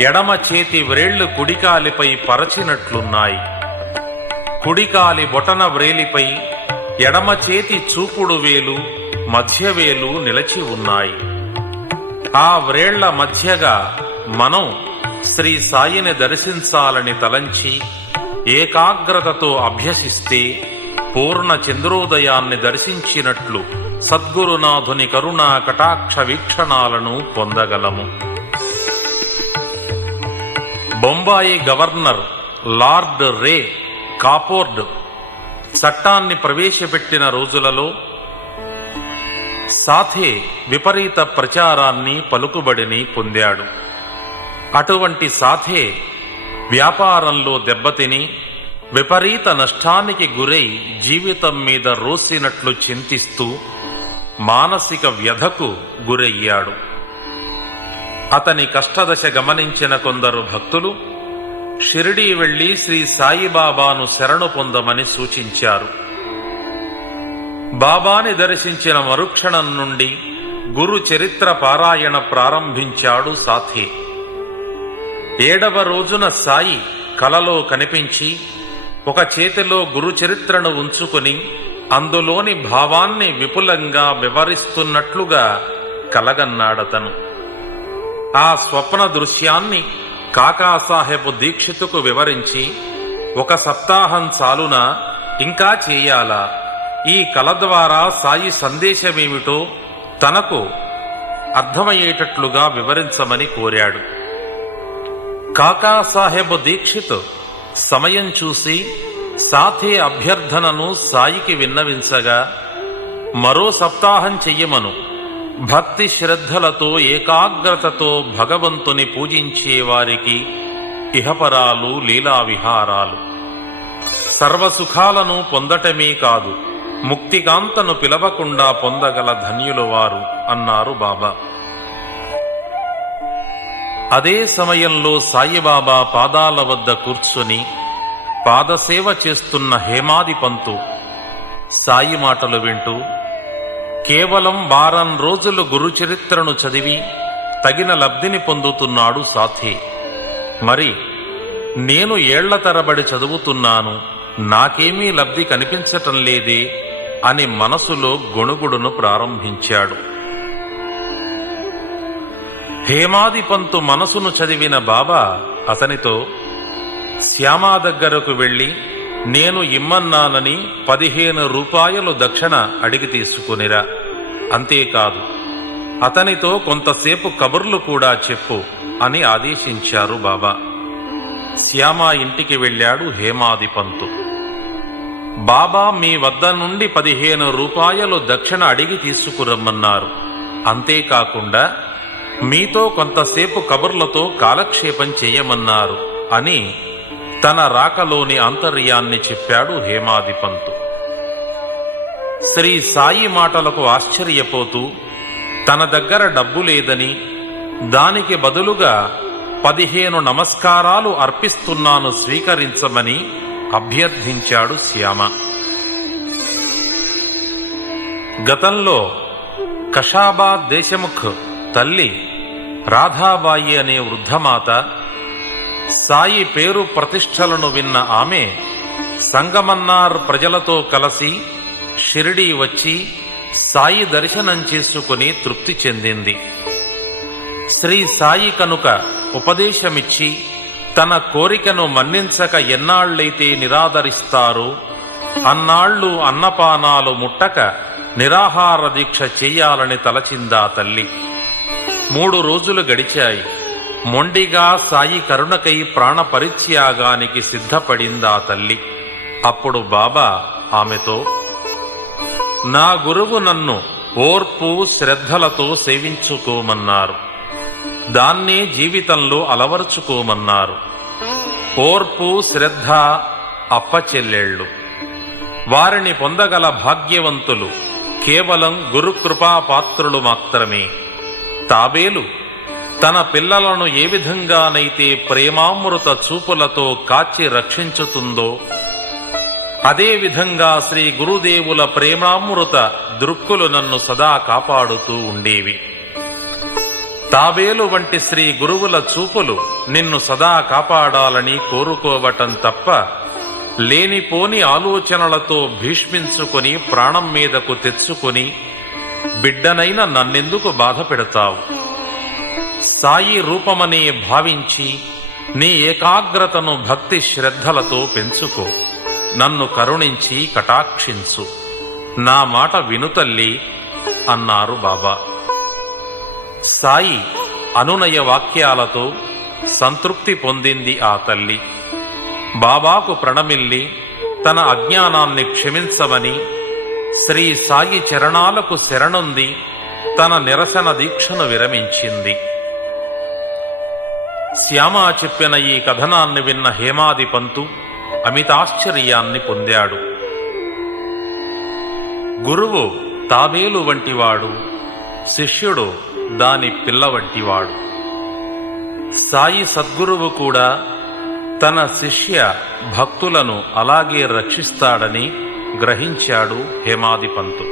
ఎడమ చేతి వ్రేళ్లు కుడికాలిపై పరచినట్లున్నాయి. కుడికాలి బొటన వ్రేలిపై ఎడమ చేతి చూపుడు వేలు, మధ్యవేలు నిలచి ఉన్నాయి. ఆ వ్రేళ్ల మధ్యగా మనం శ్రీ సాయిని దర్శించాలని తలంచి ఏకాగ్రతతో అభ్యసిస్తే పూర్ణ చంద్రోదయాన్ని దర్శించినట్లు సద్గురునాథుని కరుణా కటాక్ష వీక్షణాలను పొందగలము. బొంబాయి గవర్నర్ లార్డ్ రే కాపోర్డ్ చట్టాన్ని ప్రవేశపెట్టిన రోజులలో సాథే విపరీత ప్రచారాన్ని, పలుకుబడిని పొందాడు. అటువంటి సాథే వ్యాపారంలో దెబ్బతిని విపరీత నష్టానికి గురై జీవితం మీద రోసినట్లు చింతిస్తూ మానసిక వ్యధకు గురయ్యాడు. అతని కష్టదశ గమనించిన కొందరు భక్తులు షిరిడీ వెళ్లి శ్రీ సాయిబాబాను శరణు పొందమని సూచించారు. బాబాని దర్శించిన మరుక్షణం నుండి గురు చరిత్ర పారాయణ ప్రారంభించాడు సాథి. 7వ రోజున సాయి కలలో కనిపించి ఒక చేతిలో గురు చరిత్రను ఉంచుకుని అందులోని భావాన్ని విపులంగా వివరిస్తున్నట్లుగా కలగన్నాడతను. ఆ స్వప్న దృశ్యాన్ని కాకాసాహెబ్ దీక్షితుకు వివరించి, 1 సప్తాహం చాలునా, ఇంకా చేయాలా, ఈ కల ద్వారా సాయి సందేశమేమిటో తనకు అర్థమయ్యేటట్లుగా వివరించమని కోరాడు. కాకాసాహెబ్ దీక్షిత్ సమయం చూసి సాథి అభ్యర్థనను సాయికి విన్నవించగా, మరో సప్తాహం చెయ్యమను, భక్తి శ్రద్ధలతో ఏకాగ్రతతో భగవంతుని పూజించేవారికి ఇహపరాలు లీలా విహారాలు, సర్వసుఖాలను పొందటమే కాదు ముక్తికాంతను పిలవకుండా పొందగల ధన్యులు వారు అన్నారు బాబా. అదే సమయంలో సాయిబాబా పాదాల వద్ద కూర్చుని పాదసేవ చేస్తున్న హేమాది పంతు సాయి మాటలు వింటూ, కేవలం 10 రోజులు గురుచరిత్రను చదివి తగిన లబ్ధిని పొందుతున్నాడు సాథి. మరి నేను ఏళ్ల తరబడి చదువుతున్నాను, నాకేమీ లబ్ధి కనిపించటం లేదే అని మనసులో గొణుగుడును ప్రారంభించాడు. హేమాది పంతు మనసును చదివిన బాబా అతనితో, శ్యామా దగ్గరకు వెళ్లి నేను ఇమ్మన్నానని 15 రూపాయలు దక్షిణ అడిగి తీసుకునిరా, అంతేకాదు అతనితో కొంతసేపు కబుర్లు కూడా చెప్పు అని ఆదేశించారు బాబా. శ్యామ ఇంటికి వెళ్ళాడు హేమాది పంతు. బాబా మీ వద్ద నుండి 15 రూపాయలు దక్షిణ అడిగి తీసుకురమ్మన్నారు, అంతేకాకుండా మీతో కొంతసేపు కబుర్లతో కాలక్షేపం చెయ్యమన్నారు అని తన రాకలోని ఆంతర్యాన్ని చెప్పాడు హేమాది పంతు. శ్రీ సాయి మాటలకు ఆశ్చర్యపోతూ తన దగ్గర డబ్బు లేదని, దానికి బదులుగా 15 నమస్కారాలు అర్పిస్తున్నాను స్వీకరించమని అభ్యర్థించాడు శ్యామ. గతంలో కషాబాద్ దేశముఖ్ తల్లి రాధాబాయి అనే వృద్ధమాత సాయి పేరు ప్రతిష్టలను విన్న ఆమె సంగమన్నార్ ప్రజలతో కలిసి షిరిడీ వచ్చి సాయి దర్శనం చేసుకుని తృప్తి చెందింది. శ్రీ సాయి కనుక ఉపదేశమిచ్చి తన కోరికను మన్నించక ఎన్నాళ్లైతే నిరాదరిస్తారో అన్నాళ్లు అన్నపానాలు ముట్టక నిరాహార దీక్ష చెయ్యాలని తలచిందా తల్లి. 3 రోజులు గడిచాయి. మొండిగా సాయి కరుణకై ప్రాణపరిత్యాగానికి సిద్ధపడిందా తల్లి. అప్పుడు బాబా ఆమెతో, నా గురువు నన్ను ఓర్పు శ్రద్ధలతో సేవించుకోమన్నారు, దాన్నే జీవితంలో అలవరుచుకోమన్నారు. ఓర్పు శ్రద్ధ అప్పచెల్లెళ్ళు. వారిని పొందగల భాగ్యవంతులు కేవలం గురుకృపాపాత్రులు మాత్రమే. తాబేలు తన పిల్లలను ఏ విధంగానైతే ప్రేమామృత చూపులతో కాచి రక్షించుతుందో అదేవిధంగా శ్రీ గురుదేవుల ప్రేమామృత దృక్కులు నన్ను సదా కాపాడుతూ ఉండేవి. తాబేలు వంటి శ్రీ గురువుల చూపులు నిన్ను సదా కాపాడాలని కోరుకోవటం తప్ప లేనిపోని ఆలోచనలతో భీష్మించుకొని ప్రాణం మీదకు తెచ్చుకొని బిడ్డనైన నన్నెందుకు బాధ పెడతావు? సాయి రూపమనే భావించి నీ ఏకాగ్రతను భక్తి శ్రద్ధలతో పెంచుకో. నన్ను కరుణించి కటాక్షించు. నా మాట వినుతల్లి అన్నారు బాబా. సాయి అనునయ వాక్యాలతో సంతృప్తి పొందింది ఆ తల్లి. బాబాకు ప్రణమిల్లి తన అజ్ఞానాన్ని క్షమించమని శ్రీ సాయి చరణాలకు శరణొంది తన నిరసన దీక్షను విరమించింది. శ్యామ చెప్పిన ఈ కథనాన్ని విన్న హేమాది పంతు అమితాశ్చర్యాన్ని పొందాడు. గురువు తాబేలు వంటివాడు, శిష్యుడు దాని పిల్ల వంటివాడు. సాయి సద్గురువు కూడా తన శిష్య భక్తులను అలాగే రక్షిస్తాడని గ్రహించాడు హేమాదిపంతు.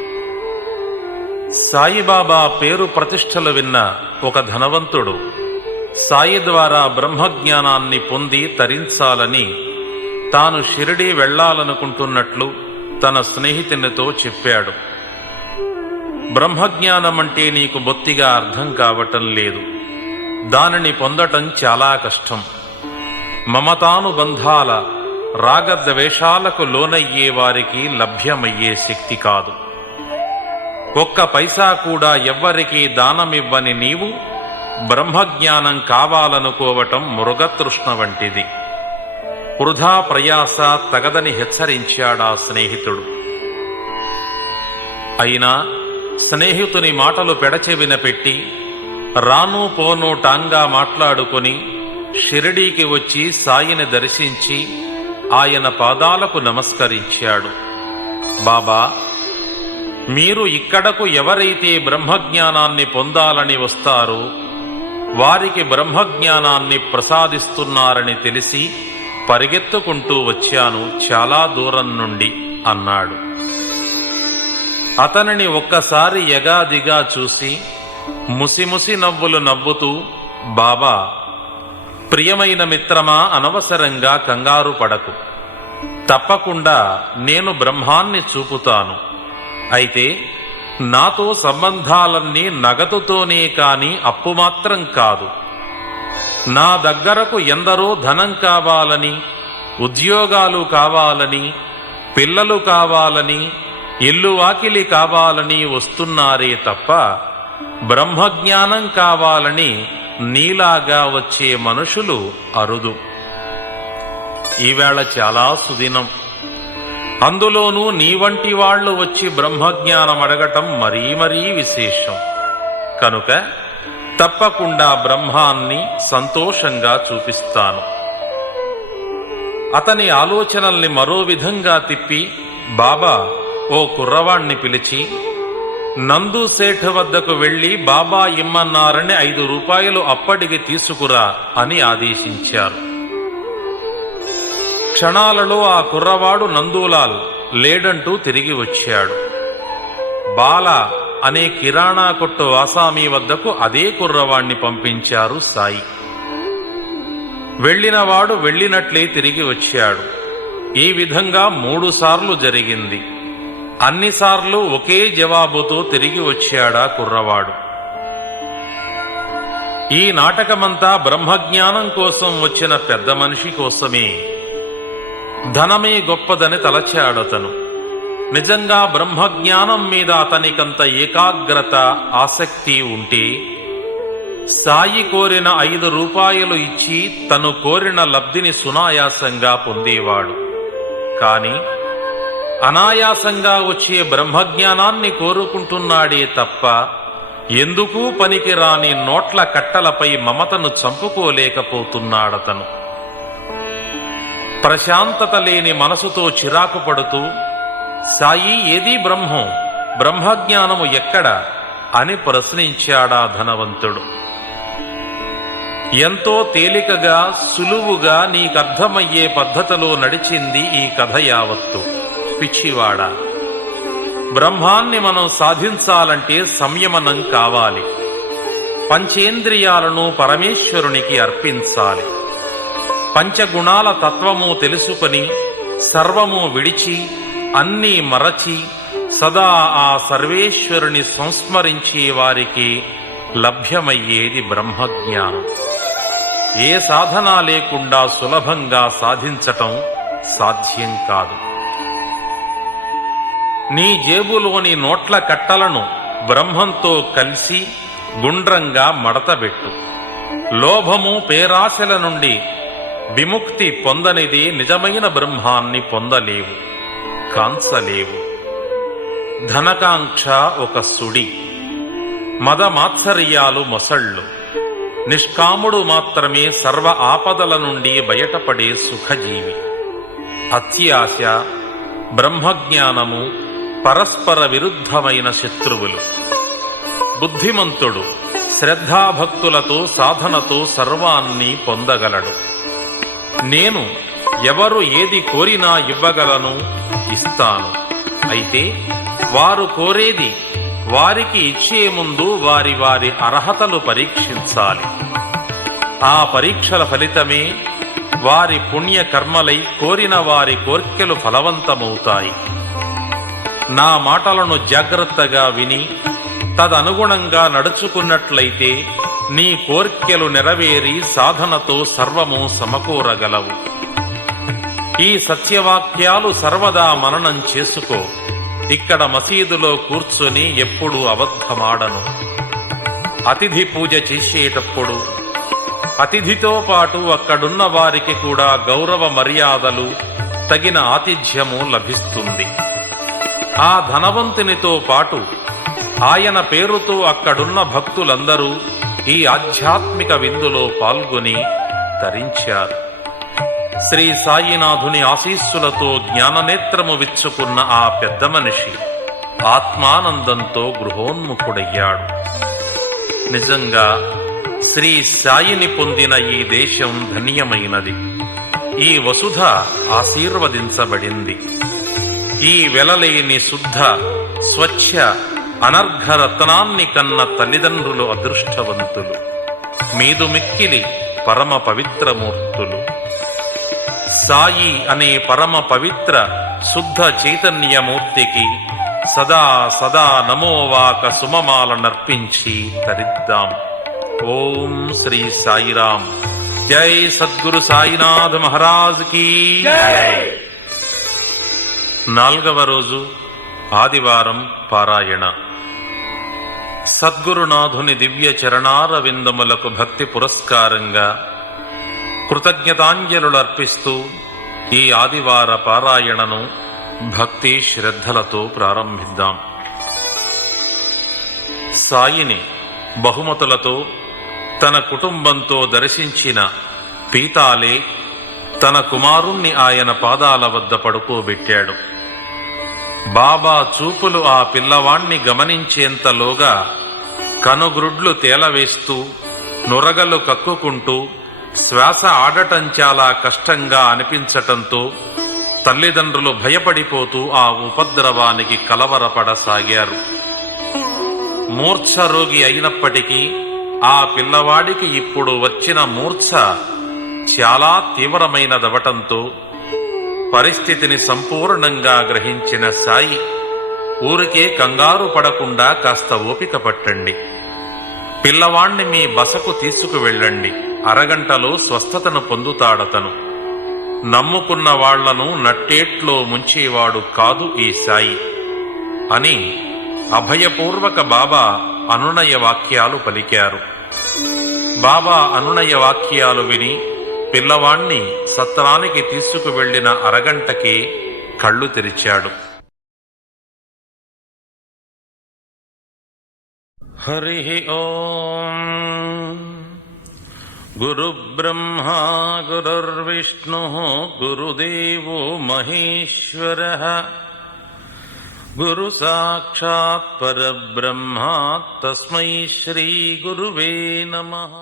సాయిబాబా పేరు ప్రతిష్టలు విన్న ఒక ధనవంతుడు సాయి ద్వారా బ్రహ్మజ్ఞానాన్ని పొంది తరించాలని తాను షిరిడీ వెళ్లాలనుకుంటున్నట్లు తన స్నేహితునితో చెప్పాడు. బ్రహ్మజ్ఞానమంటే నీకు బొత్తిగా అర్థం కావటం లేదు, దానిని పొందటం చాలా కష్టం. మమతానుబంధాల రాగద్వేషాలకు లోనయ్యే వారికి లభ్యమయ్యే శక్తి కాదు. ఒక్క పైసా కూడా ఎవ్వరికీ దానమివ్వని నీవు బ్రహ్మజ్ఞానం కావాలనుకోవటం మృగతృష్ణ వంటిది. వృధా ప్రయాస తగదని హెచ్చరించాడా స్నేహితుడు. అయినా స్నేహితుని మాటలు పెడచెవిన పెట్టి రాను పోను టాంగా మాట్లాడుకొని షిరిడీకి వచ్చి సాయిని దర్శించి ఆయన పాదాలకు నమస్కరించాడు. బాబా, మీరు ఇక్కడకు ఎవరైతే బ్రహ్మజ్ఞానాన్ని పొందాలని వస్తారో వారికి బ్రహ్మజ్ఞానాన్ని ప్రసాదిస్తున్నారని తెలిసి పరిగెత్తుకుంటూ వచ్చాను చాలా దూరం నుండి అన్నాడు. అతనిని ఒక్కసారి యగాదిగా చూసి ముసిముసి నవ్వులు నవ్వుతూ, బాబా, ప్రియమైన మిత్రమా, అనవసరంగా కంగారు పడకు. తప్పకుండా నేను బ్రహ్మాన్ని చూపుతాను. అయితే నాతో సంబంధాలన్నీ నగదుతోనే కాని అప్పు మాత్రం కాదు. నా దగ్గరకు ఎందరో ధనం కావాలని, ఉద్యోగాలు కావాలని, పిల్లలు కావాలని, ఇల్లు వాకిలి కావాలని వస్తున్నారే తప్ప బ్రహ్మజ్ఞానం కావాలని నీలాగా వచ్చే మనుషులు అరుదు. ఈవేళ చాలా సుదినం. అందులోనూ నీ వంటి వాళ్లు వచ్చి బ్రహ్మజ్ఞానం అడగటం మరీ మరీ విశేషం. కనుక తప్పకుండా బ్రహ్మాన్ని సంతోషంగా చూపిస్తాను. అతని ఆలోచనల్ని మరో విధంగా తిప్పి బాబా ఓ కుర్రవాణ్ణి పిలిచి, నందు సేఠ వద్దకు వెళ్లి బాబా ఇమ్మన్నారని 5 రూపాయలు అప్పటికి తీసుకురా అని ఆదేశించారు. క్షణాలలో ఆ కుర్రవాడు నందూలాల్ లేడంటూ తిరిగి వచ్చాడు. బాల అనే కిరాణా కొట్టు ఆసామీ వద్దకు అదే కుర్రవాణ్ణి పంపించారు సాయి. వెళ్లినవాడు వెళ్లినట్లే తిరిగి వచ్చాడు. ఈ విధంగా 3 సార్లు జరిగింది. అన్నిసార్లు ఒకే జవాబుతో తిరిగి వచ్చాడా కుర్రవాడు. ఈ నాటకమంతా బ్రహ్మజ్ఞానం కోసం వచ్చిన పెద్ద మనిషి కోసమే. ధనమే గొప్పదని తలచాడతను. నిజంగా బ్రహ్మజ్ఞానం మీద అతనికంత ఏకాగ్రత, ఆసక్తి ఉంటే సాయి కోరిన 5 రూపాయలు ఇచ్చి తను కోరిన లబ్ధిని సునాయాసంగా పొందేవాడు. కాని అనాయాసంగా వచ్చే బ్రహ్మజ్ఞానాన్ని కోరుకుంటున్నాడే తప్ప ఎందుకూ పనికిరాని నోట్ల కట్టలపై మమతను చంపుకోలేకపోతున్నాడతను. ప్రశాంతత లేని మనసుతో చిరాకు పడుతూ, సాయి, ఏదీ బ్రహ్మం, బ్రహ్మజ్ఞానము ఎక్కడ అని ప్రశ్నించాడా ధనవంతుడు. ఎంతో తేలికగా, సులువుగా నీకర్థమయ్యే పద్ధతిలో నడిచింది ఈ కథ యావత్తు. పిచ్చివాడా, బ్రహ్మాన్ని మనం సాధించాలంటే సంయమనం కావాలి. పంచేంద్రియాలను పరమేశ్వరునికి అర్పించాలి. పంచగుణాల తత్వము తెలుసుకొని సర్వము విడిచి అన్నీ మరచి సదా ఆ సర్వేశ్వరుని సంస్మరించే వారికి లభ్యమయ్యేది బ్రహ్మజ్ఞానం. ఏ సాధన లేకుండా సులభంగా సాధించటం సాధ్యం కాదు. నీ జేబులోని నోట్ల కట్టలను బ్రహ్మంతో కలిసి గుండ్రంగా మడతబెట్టు. లోభము, పేరాశల నుండి విముక్తి పొందనిది నిజమైన బ్రహ్మాన్ని పొందలేవు, కాంచలేవు. ధనకాంక్ష ఒక సుడి, మదమాత్సర్యాలు మొసళ్ళు. నిష్కాముడు మాత్రమే సర్వ ఆపదల నుండి బయటపడే సుఖజీవి. అత్యాశ, బ్రహ్మజ్ఞానము పరస్పర విరుద్ధమైన శత్రువులు. బుద్ధిమంతుడు శ్రద్ధాభక్తులతో సాధనతో సర్వాన్ని పొందగలడు. నేను ఎవరు ఏది కోరినా ఇవ్వగలను, ఇస్తాను. అయితే వారు కోరేది వారికి ఇచ్చే ముందు వారి వారి అర్హతలు పరీక్షించాలి. ఆ పరీక్షల ఫలితమే వారి పుణ్యకర్మలై కోరిన వారి కోర్కెలు ఫలవంతమవుతాయి. నా మాటలను జాగ్రత్తగా విని తదనుగుణంగా నడుచుకున్నట్లయితే నీ కోర్కెలు నెరవేరి సాధనతో సర్వము సమకూరగలవు. ఈ సత్యవాక్యాలు సర్వదా మననం చేసుకో. ఇక్కడ మసీదులో కూర్చొని ఎప్పుడూ అబద్ధమాడను. అతిథి పూజ చేసేటప్పుడు అతిథితో పాటు అక్కడున్న వారికి కూడా గౌరవ మర్యాదలు, తగిన ఆతిథ్యము లభిస్తుంది. ఆ ధనవంతునితో పాటు ఆయన పేరుతో అక్కడున్న భక్తులందరూ ఈ ఆధ్యాత్మిక విందులో పాల్గొని తరించారు. శ్రీ సాయినాథుని ఆశీస్సులతో జ్ఞాననేత్రము విచ్చుకున్న ఆ పెద్ద మనిషి ఆత్మానందంతో గృహోన్ముఖుడయ్యాడు. నిజంగా శ్రీ సాయిని పొందిన ఈ దేశం ధన్యమైనది. ఈ వసుధ ఆశీర్వదించబడింది. ఈ వెలలేని శుద్ధ స్వచ్ఛ అనర్ఘరత్నాన్ని కన్న తల్లిదండ్రులు అదృష్టవంతులు. మీదు మిక్కిలి పరమ పవిత్రమూర్తులు. సాయి అనే పరమ పవిత్ర శుద్ధ చైతన్యమూర్తికి సదా సదా నమోవాక సుమమాల నర్పించి తరిద్దాం. ఓం శ్రీ సాయిరాం. జై సద్గురు సాయినాథ్ మహారాజ్ కీ జై. 4వ రోజు ఆదివారం పారాయణ. సద్గురునాథుని దివ్య చరణార విందములకు భక్తి పురస్కారంగా కృతజ్ఞతాంజలులర్పిస్తూ ఈ ఆదివార పారాయణను భక్తి శ్రద్ధలతో ప్రారంభిద్దాం. సాయిని బహుమతులతో తన కుటుంబంతో దర్శించిన పీతాలే తన కుమారుణ్ణి ఆయన పాదాల వద్ద పడుకోబెట్టాడు. బాబా చూపులు ఆ పిల్లవాణ్ణి గమనించేంతలోగా కనుగ్రుడ్లు తేలవేస్తూ నురగలు కక్కుకుంటూ శ్వాస ఆడటం చాలా కష్టంగా అనిపించటంతో తల్లిదండ్రులు భయపడిపోతూ ఆ ఉపద్రవానికి కలవరపడసాగారు. మూర్ఛరోగి అయినప్పటికీ ఆ పిల్లవాడికి ఇప్పుడు వచ్చిన మూర్ఛ చాలా తీవ్రమైనదవటంతో పరిస్థితిని సంపూర్ణంగా గ్రహించిన సాయి ఊరికే కంగారు పడకుండా కాస్త ఓపిక పట్టండి, పిల్లవాణ్ణి మీ బసకు తీసుకువెళ్ళండి, అరగంటలో స్వస్థతను పొందుతాడతను. నమ్ముకున్న వాళ్లను నట్టేట్లో ముంచేవాడు కాదు ఈ సాయి అని అభయపూర్వక బాబా అనునయ వాక్యాలు పలికారు. బాబా అనునయ వాక్యాలు విని పిల్లవాణ్ణి సత్రానికి తీసుకువెళ్లిన అరగంటకే కళ్ళు తెరిచాడు. హరి ఓం. గురుబ్రహ్మా గురుర్విష్ణుః గురుదేవో మహేశ్వరః గురు సాక్షాత్ పరబ్రహ్మ తస్మై శ్రీ గురువే నమః.